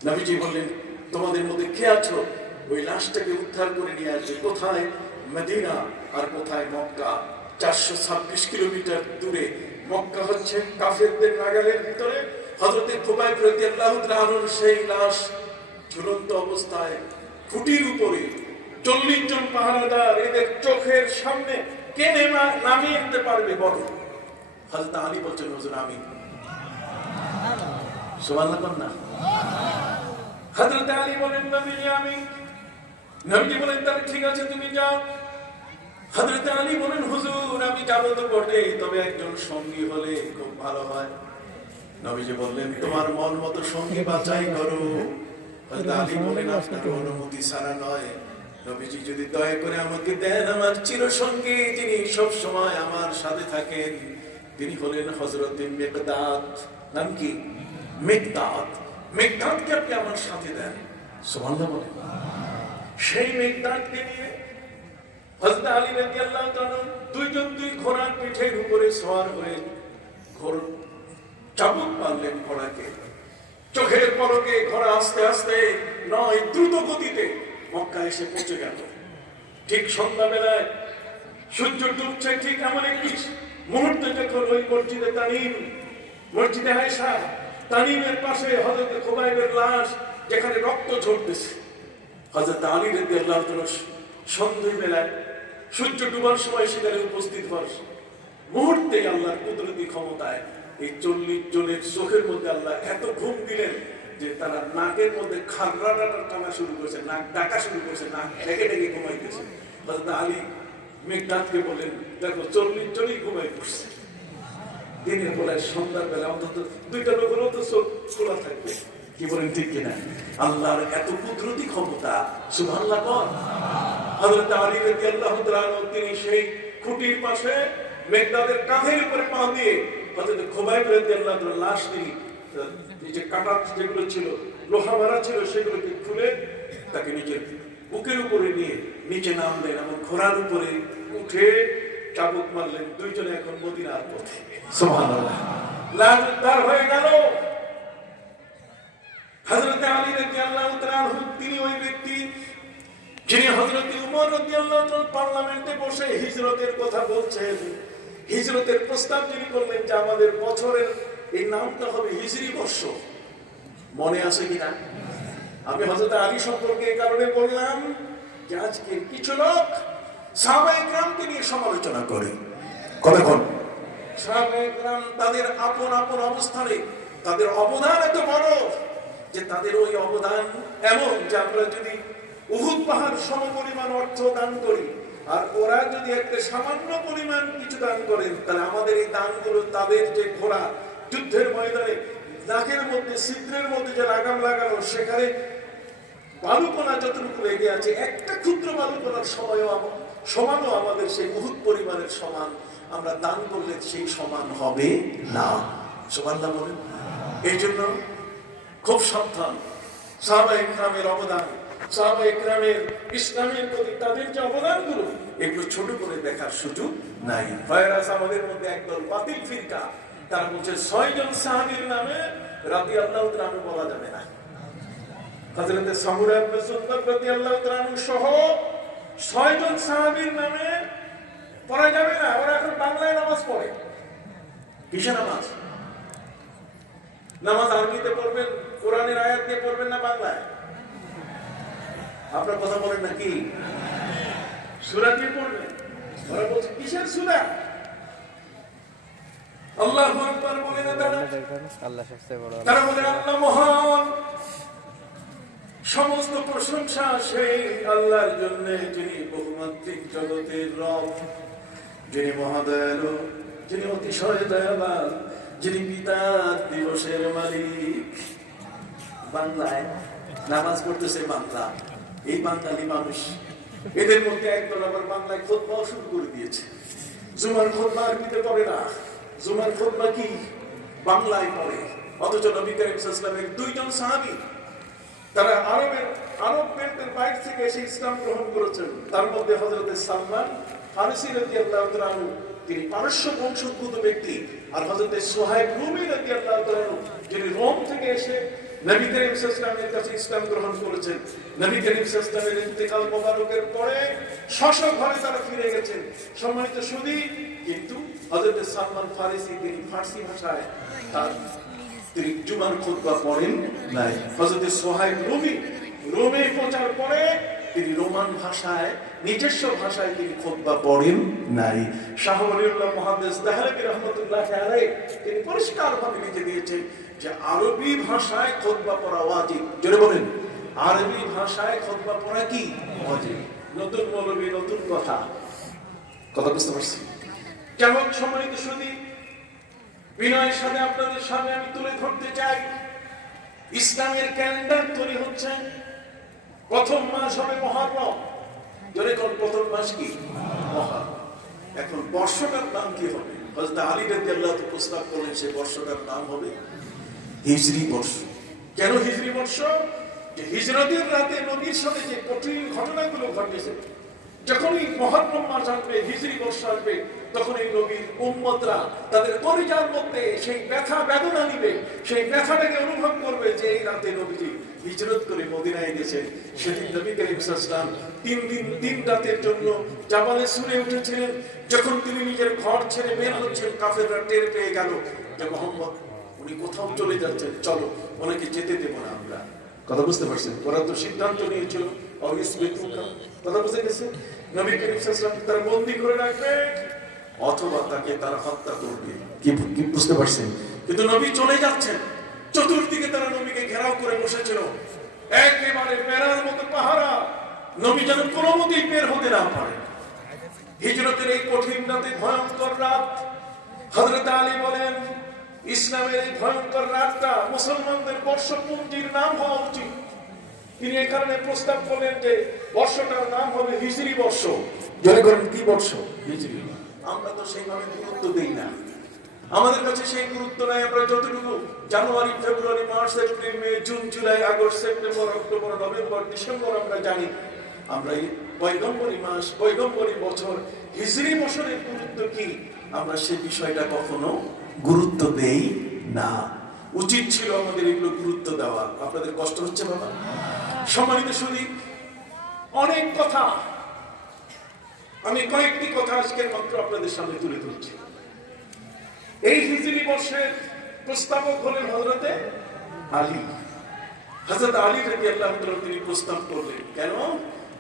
নবীজি বললেন, তোমাদের মধ্যে কে আছো ওই লাশটাকে উদ্ধার করে নিয়ে আসবে? কোথায়? মদিনা আর কোথায়? মক্কা। 426 কিলোমিটার দূরে। মক্কা হচ্ছে কাফেরদের নাগালের ভিতরে। হযরত খুবাইব রাদিয়াল্লাহু তাআলার সেই লাশ ঝুলন্ত অবস্থায় খুঁটির উপরে, 40 জন পাহারাদার, এদের চোখের সামনে কে নামিয়ে দিতে পারবে বলো? হযরত আলী বলছেন, হুজুর আমি। সুবহানাল্লাহ কোন না? হযরত আলী বলেন নবীজি আমি, নবীজি বলেন তাহলে ঠিক আছে তুমি যাও। হযরত আলী বলেন হুজুর আমি যাব তো বটে, তবে একজন সঙ্গী হলে খুব ভালো হয়। নবীজি বললেন তোমার মন মতো সঙ্গী বাছাই করো। হযরত আলী বলেন আপনার অনুমতি ছাড়া নয়, নবীজি যদি দয়া করে আমাকে দেন আমার চিরসঙ্গী যিনি সব সময় আমার সাথে থাকেন, তিনি হলেন হযরত মিকদাদ। নাম কি? মিকদাদ। মিকদাদকে আপনি আমার সাথে দেন। সুবহানাল্লাহ বলেন। সেই মিকদাদকে নিয়ে হযরত আলী রাদিয়াল্লাহু তাআলা দুইজন দুই ঘোড়ার পিঠের উপরে সওয়ার হয়ে ঘোড়া চাবুক মারলেন ঘোড়াকে। চোখের পলকে ঘোড়া আস্তে আস্তে নয় দ্রুত গতিতে মক্কা এসে পৌঁছে গেল। ঠিক সন্ধ্যাবেলায় সূর্য ডুবছে, ঠিক এমন একটি মুহূর্তে যখন ওই মসজিদে তানিম, মসজিদে আয়েশা তানিমের পাশে হযরত খুবাইবের লাশ যেখানে রক্ত ঝরতেছে, হযরত আলী রাদিয়াল্লাহু তাআলা সন্ধ্যাবেলায় সূর্য ডুবার সময় সেখানে উপস্থিত হওয়ার মুহূর্তে আল্লাহর কুদরতি ক্ষমতায় এই 40 জনের চোখের মধ্যে আল্লাহ এত ঘুম দিলেন যে তারা নাকের মধ্যে খাররাটা টানা শুরু করেছে, নাক ডাকা শুরু করেছে, নাক ডেকে ডেকে ঘুমাইতেছে। হযরত আলী মিকদাদকে বলেন দেখো 40 জনই ঘুমাই পড়ছে। দিনের বেলায় সন্ধ্যার বেলা অন্তত দুইটা লোকেরও তো চোখ খোলা থাকবে। কি বলেন ঠিক কিনা? আল্লাহর এত কুদরতি ক্ষমতা। সুবহানাল্লাহ বল। হযরত আলী রাদিয়াল্লাহু তাআলা তিনি সেই খুঁটির পাশে মিকদাদের কাঁধের উপরে পা দিয়ে হযরত খুবাইব রাদিয়াল্লাহু তাআলা লাশ তিনি যে কাটা যেগুলো ছিল লোহা মারা ছিল সেগুলোকে খুলে তাকে নিজের বুকের উপরে নিয়ে নিচে নামলেন এবং ঘোড়ার উপরে উঠে চাবুক মারলেন। দুইজনে এখন মদিনার পথে। সুবহানাল্লাহ। লাশ উদ্ধার হয়ে গেল। হযরত আলী রাদিয়াল্লাহু তাআলা তিনি ওই ব্যক্তি যিনি হযরত উমর রাদিয়াল্লাহু তাআলা পার্লামেন্টে বসে হিজরতের কথা বলছেন। হিজরতের প্রস্তাব যিনি করলেন যে আমাদের বছরের এই নামটা হবে হিজরি বর্ষ। মনে আছে কিনা? আমি হযরত আলী সম্পর্কে এই কারণে বললাম যে আজকে কিছু লোক সাহাবায়ে কেরামকে নিয়ে সমালোচনা করে। কতক্ষণ? সাহাবায়ে কেরাম তাদের আপন আপন অবস্থানে তাদের অবদান এত বড় যে তাদের ওই অবদান এমন যে আমরা যদি উহুদ পাহাড় সমপরিমাণ অর্থ দান করি আর ওরা যদি একটা সামান্য পরিমাণ কিছু দান করেন, তাহলে আমাদের এই দানগুলো তাদের যে ঘোড়া যুদ্ধের ময়দানে নাকের মধ্যে ছিদ্রের মধ্যে যে লাগাম লাগানো, সেখানে বালুকণা যতটুকু লেগে আছে একটা ক্ষুদ্র বালুকণার সমানও আমাদের সেই উহুদ পরিমাণের সমান আমরা দান করলে সেই সমান হবে না। সুবহানাল্লাহ বলেন। এই জন্য খুব সাবধান। সাহাবায়ে কেরামের অবদান, সাহাবায়ে কেরামের ইসলামের প্রতি তাদের যে অবদানগুলো, এগুলো ছোট করে দেখার সুযোগ নাই। ভাইরাস আমাদের মধ্যে একদল বাতিল ফিরকা, তারা বলছে 6 জন সাহাবীর নামে রাদিয়াল্লাহু তাআলা বলা যাবে না। হযরত সামুরা ইবনে সুন্নাত রাদিয়াল্লাহু তাআলা সহ 6 জন সাহাবীর নামে পড়া যাবে না। ওরা এখন বাংলায় নামাজ পড়ে। কিসের নামাজ? নামাজ আরবিতে পড়বেন, কোরআনের আয়াত দিয়ে পড়বেন না বাংলায়? আপনার কথা বলেন না কি? সূরা দিয়ে পড়বেন। ওরা বলছে কিসের সূরা? আল্লাহু আকবার বলে না তারা? আল্লাহ সবচেয়ে বড়। তারা বলে আল্লাহ মহান, সমস্ত প্রশংসা সেই আল্লাহর জন্য যিনি বহুমাত্রিক জগতের রব, যিনি মহাদয়ালু, যিনি অতিশয় দয়াবান, যিনি পিতার দিবসের মালিক। বাংলায় নামাজ পড়তেছে বাংলা। এই বাঙালি মানুষ, এদের মধ্যে একদল আবার বাংলায় খুতবা শুরু করে দিয়েছে। জুমার খুতবা আরবিতে পড়ে না, জুমার খুতবা কি বাংলায় পড়ে। অথচ নবী করিম সাল্লাল্লাহু আলাইহি ওয়াসাল্লামের 2 জন সাহাবী তারা আরব প্রান্তের বাইরে থেকে এসে ইসলাম গ্রহণ করেছেন। তার মধ্যে হযরত সালমান ফারসি রাদিয়াল্লাহু তাআলা তিনি পারস্য বংশোদ্ভূত ব্যক্তি, আর হযরত সুহাইব রুমি রাদিয়াল্লাহু তাআলা যিনি রোম থেকে এসে নবী করিম সাল্লাল্লাহু আলাইহি ওয়াসাল্লামের কাছে ইসলাম গ্রহণ করেছেন। নবী করিম সাল্লাল্লাহু আলাইহি ওয়াসাল্লামের ইন্তেকাল মোবারকের পরে স্ব ঘরে তারা ফিরে গেছেন। সম্মানিত সুধী, কিন্তু হযরত সালমান ফারসি তিনি ফার্সি ভাষায় তিনি জুমার খুতবা পড়েন নাই। হযরত সুহাইব রুমি রোমে পৌঁছার পরে তিনি রোমান ভাষায় নিজস্ব ভাষায় তিনি খুতবা পড়েন নাই। শাহ ওলিউল্লাহ মুহাদ্দিস দেহলভী রাহমাতুল্লাহি আলাইহি তিনি পরিষ্কারভাবে লিখে দিয়েছেন যে আরবি ভাষায় খুতবা পড়া ওয়াজিব। জোরে বলেন, আরবি ভাষায় খুতবা পড়া কি ওয়াজিব? নতুন মৌলবী, নতুন কথা বুঝতে পারছি? কেমন সম্মানিত সুধী, বিনয়ের সাথে আপনাদের সামনে আমি তুলে ধরতে চাই, ইসলামের ক্যালেন্ডার তৈরি হচ্ছে। প্রথম মাস হবে মুহররম। জোরে কোন প্রথম মাস কি? মুহররম। এখন বর্ষটার নাম কি হবে? হযরত আলী রাদিয়াল্লাহু আনহু প্রস্তাব করলেন সেই বর্ষটার নাম হবে হিজরি বর্ষ। কেন হিজরি বর্ষ? যে হিজরতের রাতে নবীর সাথে যে কঠিন ঘটনাগুলো ঘটেছে, যখনই মুহররম মাস আসবে, হিজরি বর্ষ আসবে, তখন এই নবীর উম্মতরা তাদের পরিজার মধ্যে সেই ব্যথা বেদনা নিবে, সেই ব্যথাটাকে অনুভব করবে যে এই রাতে নবীজি হিজরত করে মদিনায় গেছে। সেদিন নবী করিম সাল্লাল্লাহু আলাইহি ওয়াসাল্লাম 3 রাতের জন্য জাবালে সুরে উঠেছিলেন। যখন তিনি নিজের ঘর ছেড়ে বের হচ্ছেন, কাফেররা টের পেয়ে গেল যে মুহাম্মদ উনি কোথাও চলে যাচ্ছেন, চলো ওনাকে যেতে দেব না আমরা। কথা বুঝতে পারছেন? ওরা তো সিদ্ধান্ত নিয়েছিল কথা বুঝে গেছে, নবী করিম সাল্লাল্লাহু আলাইহি ওয়াসাল্লাম তারা বন্দী করে রাখবে অথবা তাকে তারা হত্যা করবে। কি বুঝতে পারছেন? কিন্তু নবী চলে যাচ্ছেন, চতুর্দিকে তারা নবীকে ঘেরাও করে বসেছিল, একেবারে বেড়ার মতো পাহারা, নবী যেন কোনো মতেই বের হতে না পারে। হিজরতের এই কঠিন রাতে, ভয়ঙ্কর রাত, হযরত আলী বলেন ইসলামের এই ভয়ঙ্কর রাতটা মুসলমানদের বর্ষপঞ্জির নাম হওয়া উচিত। তিনি এই কারণে প্রস্তাব করলেন যে বর্ষটার নাম হবে হিজরি বর্ষ। জোরে করেন, কি বর্ষ? হিজরি। আমরা তো সেইভাবে গুরুত্ব দেই না, আমাদের কাছে সেই গুরুত্ব নাই। আমরা যতটুকু January, February, March, April, May, June, July, August, September, October, November, December আমরা জানি। আমরা এই পয়গম্বরী মাস, পয়গম্বরী বছর, হিজরি বছরের গুরুত্ব কি আমরা সেই বিষয়টা কখনো গুরুত্ব দেই না। উচিত ছিল আমাদের এগুলো গুরুত্ব দেওয়া। আপনাদের কষ্ট হচ্ছে বাবা? সম্মানিত সুধী, অনেক কথা, আমি কয়েকটি কথা আজকের মাত্র আপনাদের সামনে তুলে ধরছি। এই হিজরি বর্ষের প্রস্তাবক হলেন হযরতে আলী। হযরত আলী রাদিয়াল্লাহু আনহু তিনি প্রস্তাব করলেন। কেন?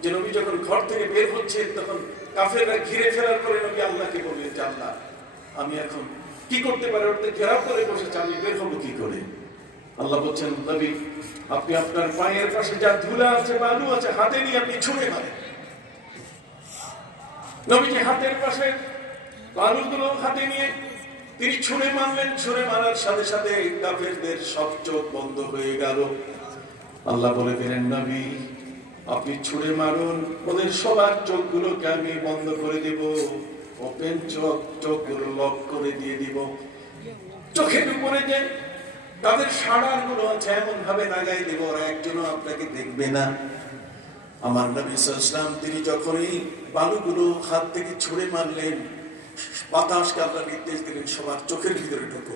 যে নবী যখন ঘর থেকে বের হচ্ছেন, তখন কাফেররা ঘিরে ফেরার পরে নবী আল্লাহকে বললেন যে আল্লাহ, আমি এখন কি করতে পারি? ওদের ঘেরাও করে বসেছে, আমি বের হবো কি করে? আল্লাহ বলছেন, নবী আপনি আপনার পায়ের পাশে যা ধুলা আছে, বালু আছে, হাতে নিয়ে আপনি ছুঁড়ে মারেন। নবীজি হাতের পাশে বালুগুলো হাতে নিয়ে তিনি ছুঁড়ে মারলেন। ছুঁড়ে মারার সাথে সাথে কাফেরদের সব চোখ বন্ধ হয়ে গেল। আল্লাহ বলে দিলেন, নবী আপনি ছুঁড়ে মারুন, ওদের সবার চোখগুলোকে আমি বন্ধ করে দেব, ওপেন চোখগুলো লক করে দিয়ে দিব। চোখের উপরে যে তাদের সাড়ার গুলো আছে এমন ভাবে লাগাই দেব ওরা একজনও আপনাকে দেখবে না। আমার নবী সাল্লাল্লাহু আলাইহি ওয়াসাল্লাম তিনি যখনই বালুগুলো হাত থেকে ছুঁড়ে মারলেন, বাতাসকে আল্লাহ নির্দেশ দিলেন সবার চোখের ভিতরে ঢুকো।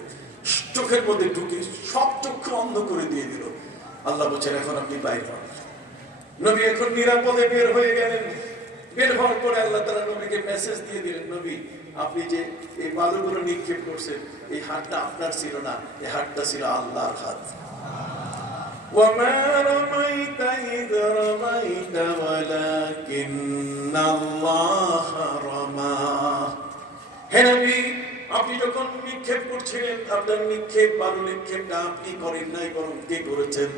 চোখের মধ্যে ঢুকে সব চক্ষু অন্ধ করে দিয়ে দিল। আল্লাহ বলছেন, এখন আপনি বাইরে হন। নবী এখন নিরাপদে বের হয়ে গেলেন। বের হওয়ার পরে আল্লাহ তাআলা নবীকে মেসেজ দিয়ে দিলেন, নবী আপনি যে এই বালুগুলো নিক্ষেপ করছেন, এই হাতটা আপনার ছিল না, এই হাতটা ছিল আল্লাহর হাত। وَمَا رَمَيْتَ إِذْ رَمَيْتَ وَلَكِنَّ اللَّهَ رَمَى। হে নবী, আপনি যখন নিক্ষেপ করছিলেন, আপনার নিক্ষেপ, বালু নিক্ষেপটা আপনি করেন নাই, বরং কে করেছেন?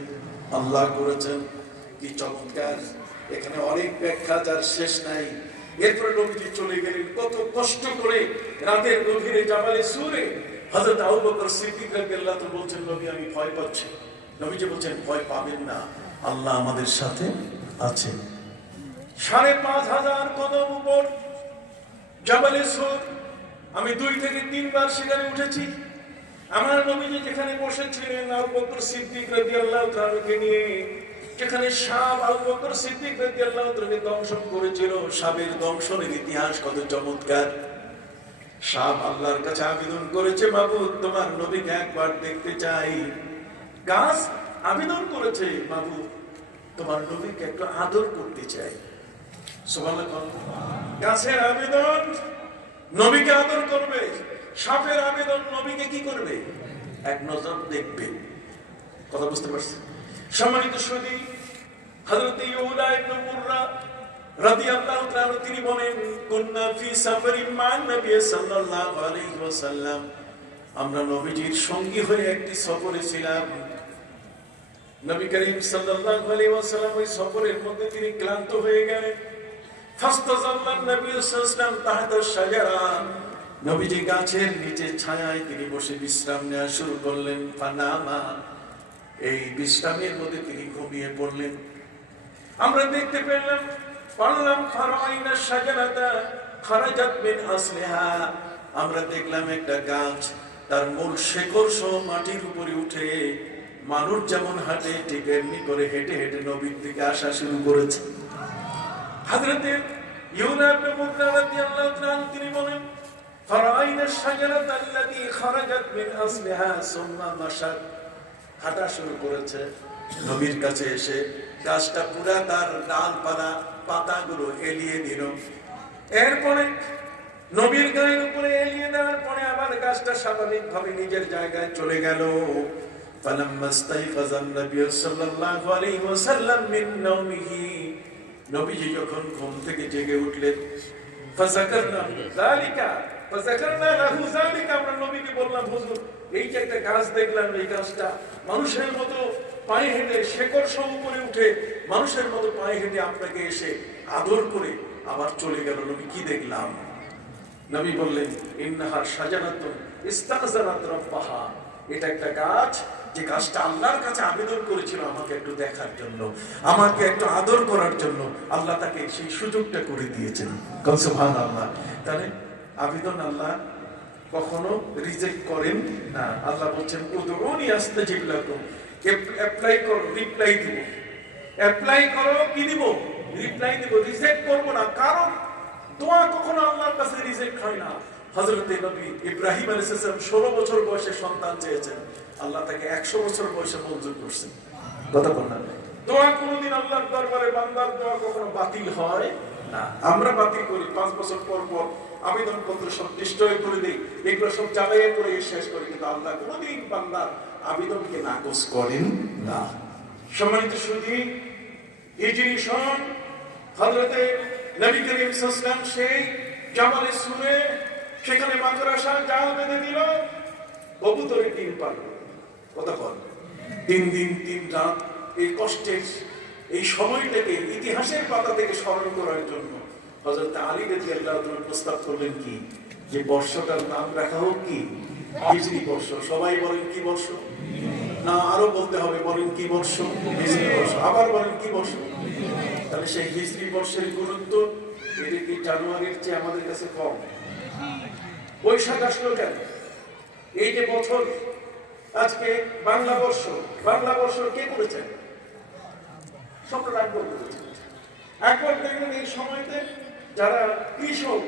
আল্লাহ করেছেন। কি চমৎকার! এখানে অনেক ব্যাখ্যা যার শেষ নাই। এরপরে নবীজি চলে গেলেন কত কষ্ট করে রাতের গভীরে জাবালে সুরে। হযরত আবু বকর সিদ্দিক রাদিয়াল্লাহু আনহু বলছেন, নবী আমি ভয় পাচ্ছি। নবীজি বলছেন, ভয় পাবেন না, আল্লাহ আমাদের সাথে আছেন। ৫,৫০০ কদম উপর জাবালে সুর, আমি ২ থেকে ৩ বার সেখানে উঠেছি। আমার নবীজি যেখানে বসেছিলেন আবু বকর সিদ্দিক রাদিয়াল্লাহু তাআলাকে নিয়ে, যেখানে সাপ আবু বকর সিদ্দিক রাদিয়াল্লাহু তাআলাকে দংশন করেছিল, সাপের দংশনের ইতিহাস কত চমৎকার। সাপ আল্লাহর কাছে আবেদন করেছে, মাবুদ তোমার নবীকে একবার দেখতে চাই। গাছ আবেদন করেছে, মাবুদ তোমার নবীকে একটু আদর করতে চাই। সুবহানাল্লাহ। গাছের আবেদন নবীকে আদর করবে, সাপের আবেদন নবীকে কি করবে? এক নজর দেখবে। কথা বুঝতে পারছেন? সম্মানিত সুধী, হযরত ইউলা ইবনে মুররা রাদিয়াল্লাহু তাআলা তিনি বলেন কুন্না ফি সাফারিন মান নবী সাল্লাল্লাহু আলাইহি ওয়াসাল্লাম, আমরা নবীজির সঙ্গী হয়ে একটি সফরে ছিলাম। নবী করিম সাল্লাল্লাহু আলাইহি ওয়াসাল্লাম ওই সফরের মধ্যে তিনি ক্লান্ত হয়ে গেলেন। ফাস্তাযাল্লান নবী সাল্লাল্লাহু আলাইহি ওয়াসাল্লাম তাহতা শাজারা, নবীজি গাছের নিচে ছায়ায় তিনি বসে বিশ্রাম নেওয়া শুরু করলেন। ফানামা, এই বিশ্রামের মধ্যে তিনি ঘুমিয়ে পড়লেন। আমরা দেখতে পেলাম পারলাম ফারাইনা শাজারাতা খারাজাত মিন আসলিহা, আমরা দেখলাম একটা গাছ তার মূল শেকড় সহ মাটির উপরে উঠে মানুষ যেমন হাঁটে ঠিক এমনি করে হেঁটে হেঁটে নবীর দিকে আসা শুরু করেছে। হযরত ইউনা ইবনে মুদ্রা রাদিয়াল্লাহু তাআলা তিনি বলেন ফারাইনা শাজারাতা আল্লাতী খারাজাত মিন আসলিহা সুম্মা মাশাত, হাঁটা শুরু করেছে। নবীর কাছে এসে গাছটা পুরা তার ডালপালা পাতাগুলো এলিয়ে দিল। এরপরে নবীর গায়ের উপরে এলিয়ে দেওয়ার পরে আবার গাছটা স্বাভাবিকভাবে নিজের জায়গায় চলে গেল। ফালাম্মাস্তাইকাযান নবী সাল্লাল্লাহু আলাইহি ওয়াসাল্লাম মিন নাওমিহি, নবীজি যখন ঘুম থেকে জেগে উঠলেন, ফাযাকারনা লাহু যালিকা, আমরা নবীকে বললাম হুজুর এই যে একটা গাছ দেখলাম, এই গাছটা মানুষের মতো পায়ে হেঁটে শেকড় সহ উপরে উঠে মানুষের মতো পায়ে হেঁটে আপনাকে এসে আদর করে আবার চলে গেল, নবী কি দেখলাম? নবী বললেন ইন্নাহার শাজারাতুন ইস্তাযারাত রাব্বাহা, এটা একটা গাছ যে গাছটা আল্লাহর কাছে আবেদন করেছিল আমাকে একটু দেখার জন্য, আমাকে একটু আদর করার জন্য। আল্লাহ তাকে সেই সুযোগটা করে দিয়েছেন। সুবহানাল্লাহ। তাহলে আবেদন আল্লাহ কখনো রিজেক্ট করেন না। আল্লাহ বলছেন উদউনি আস্তাজিব লাকুম, অ্যাপ্লাই করো রিপ্লাই দিব, অ্যাপ্লাই করো কি দিব? রিপ্লাই দিব, রিজেক্ট করব না। কারণ দোয়া কখনো আল্লাহর কাছে রিজেক্ট হয় না। হযরত নবী ইব্রাহিম আলাইহিস সালাম 16 বছর বয়সে সন্তান চেয়েছেন, আল্লাহ তাকে 100 বছর বয়সে মঞ্জুর করছেন। কথা বল না, দোয়া কোনোদিন আল্লাহর দরবারে বান্দার দোয়া কখনো বাতিল হয় না। আমরা বাতিল করি 5 বছর পর পর আবেদন পত্র সব ডিস্ট্রয় করে দিই, এগুলো সব জ্বালাইয়া করে শেষ করি, কিন্তু আল্লাহ কোনোদিন বান্দার আবেদনকে নাকচ করেন না। সম্মানিত সুধী, হিজরি সন হযরত নবী করিম সাল্লাল্লাহু আলাইহি ওয়াসাল্লাম সেই জামালে সুরে সেখানে মাকড়সা জাল বেঁধে দিল, কবুতরে ডিম পারল। কথা বল, 3 দিন 3 রাত এই কষ্টের এই সময়টাকে ইতিহাসের পাতা থেকে স্মরণ করার জন্য হযরত আলী রাদিয়াল্লাহু তাআলা প্রস্তাব করলেন কি, যে বর্ষটার নাম রাখা হোক কি হিজরি বর্ষ। সবাই বলেন কি বর্ষ? না আরো বলতে হবে, বলেন কি বর্ষ? হিজরি বর্ষ। আবার বলেন কি বর্ষ? তাহলে সেই হিজরি বর্ষের গুরুত্ব এটা কি জানুয়ারির চেয়ে আমাদের কাছে কম? বৈশাখ আসলো কেন? এই যে বছর আজকে বাংলা বর্ষ, বাংলা বর্ষ কে করেছেন? সম্রাট আকবর করেছেন। আকবর দেখবেন এই সময়তে যারা কৃষক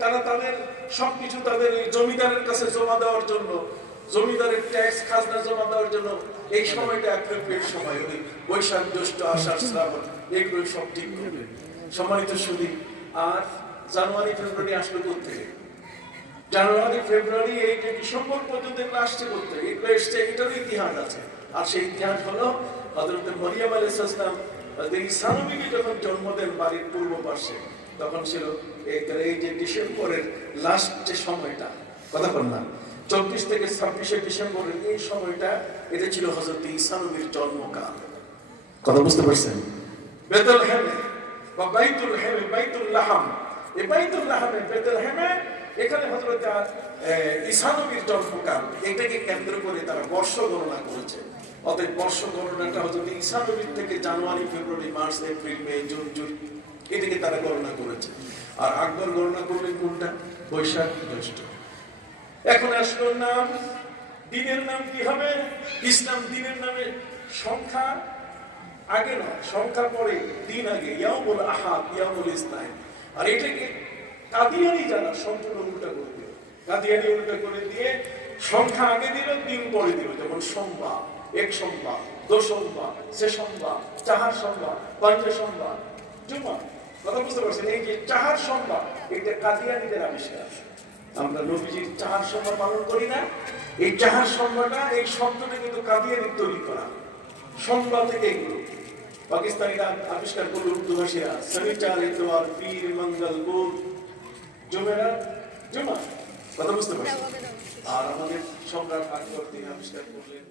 তারা তাদের সবকিছু তাদের জমিদারের কাছে জমা দেওয়ার জন্য, জমিদারের ট্যাক্স খাজনা জমা দেওয়ার জন্য এই সময়টা অ্যাপ্রোপ্রিয়েট সময়। উনি বৈশাখ জ্যৈষ্ঠ আষাঢ় শ্রাবণ এগুলো সব ঠিক করবেন। সম্মানিত সুধী, আর জানুয়ারি ফেব্রুয়ারি আসলো কোত্থেকে? জানুয়ারি ফেব্রুয়ারি এই যে ডিসেম্বর পর্যন্ত এগুলো আসছে করতে, এগুলো এসছে, এটারও ইতিহাস আছে। আর সেই ইতিহাস হলো হযরত মরিয়ম আলাইহিস সালাম ঈসা নবীকে যখন জন্ম দেন বাড়ির পূর্ব পাশে, তখন ছিল এই যে ডিসেম্বরের লাস্ট যে সময়টা, কথা বল না, 24 থেকে 26 ডিসেম্বরের এই সময়টা, এটা ছিল হযরত ঈসা নবীর জন্মকাল। কথা বুঝতে পারছেন? বেথলেহেমে বা বাইতুল হেমে, বাইতুল লাহাম, এই বাইতুল লাহামে বেথলেহেমে এখানে হযরত ঈসা নবীর জন্মকাল, এটাকে কেন্দ্র করে তারা বর্ষ গণনা করেছে। অতএব বর্ষ গণনাটা হযরত ঈসা নবীর থেকে January February March April May June July এটাকে তারা গণনা করেছে। আর আকবর গণনা করলেন কোনটা? বৈশাখ জ্যৈষ্ঠ। এখন আসলো নাম, দিনের নাম কি হবে? ইসলাম দিনের নামে সংখ্যা আগে নয়, সংখ্যা পরে, দিন আগে। ইয়াউমুল আহাদ, ইয়াউমুল ইসনাইন। আর এটাকে কাদিয়ানি যারা সম্পূর্ণ উল্টা করে দিল, কাদিয়ানি উল্টা করে দিয়ে সংখ্যা আগে দিল, দিন পরে দিল। যেমন সোমবার, এক সোমবার, দো সোমবার, সে সোমবার, চাহার সোমবার, পঞ্চ সোমবার, জুমা। কথা বুঝতে পারছেন? এই যে চাহার সোমবার, এটা কাদিয়ানিদের আবিষ্কার। আমরা নবীজির চাহার সোমবার পালন করি না। এই চাহার সোমবারটা, এই শব্দটা কিন্তু কাদিয়ানির তৈরি করা, সোমবার থেকে এগুলো। পাকিস্তানিরা আবিষ্কার করলো উর্দু ভাষীরা শনিচার ইতবার পীর মঙ্গল বুধ জুমেরাত জুমা কথা বুঝতে পারছি আর আমাদের সম্রাট আকবর তিনি আবিষ্কার করলেন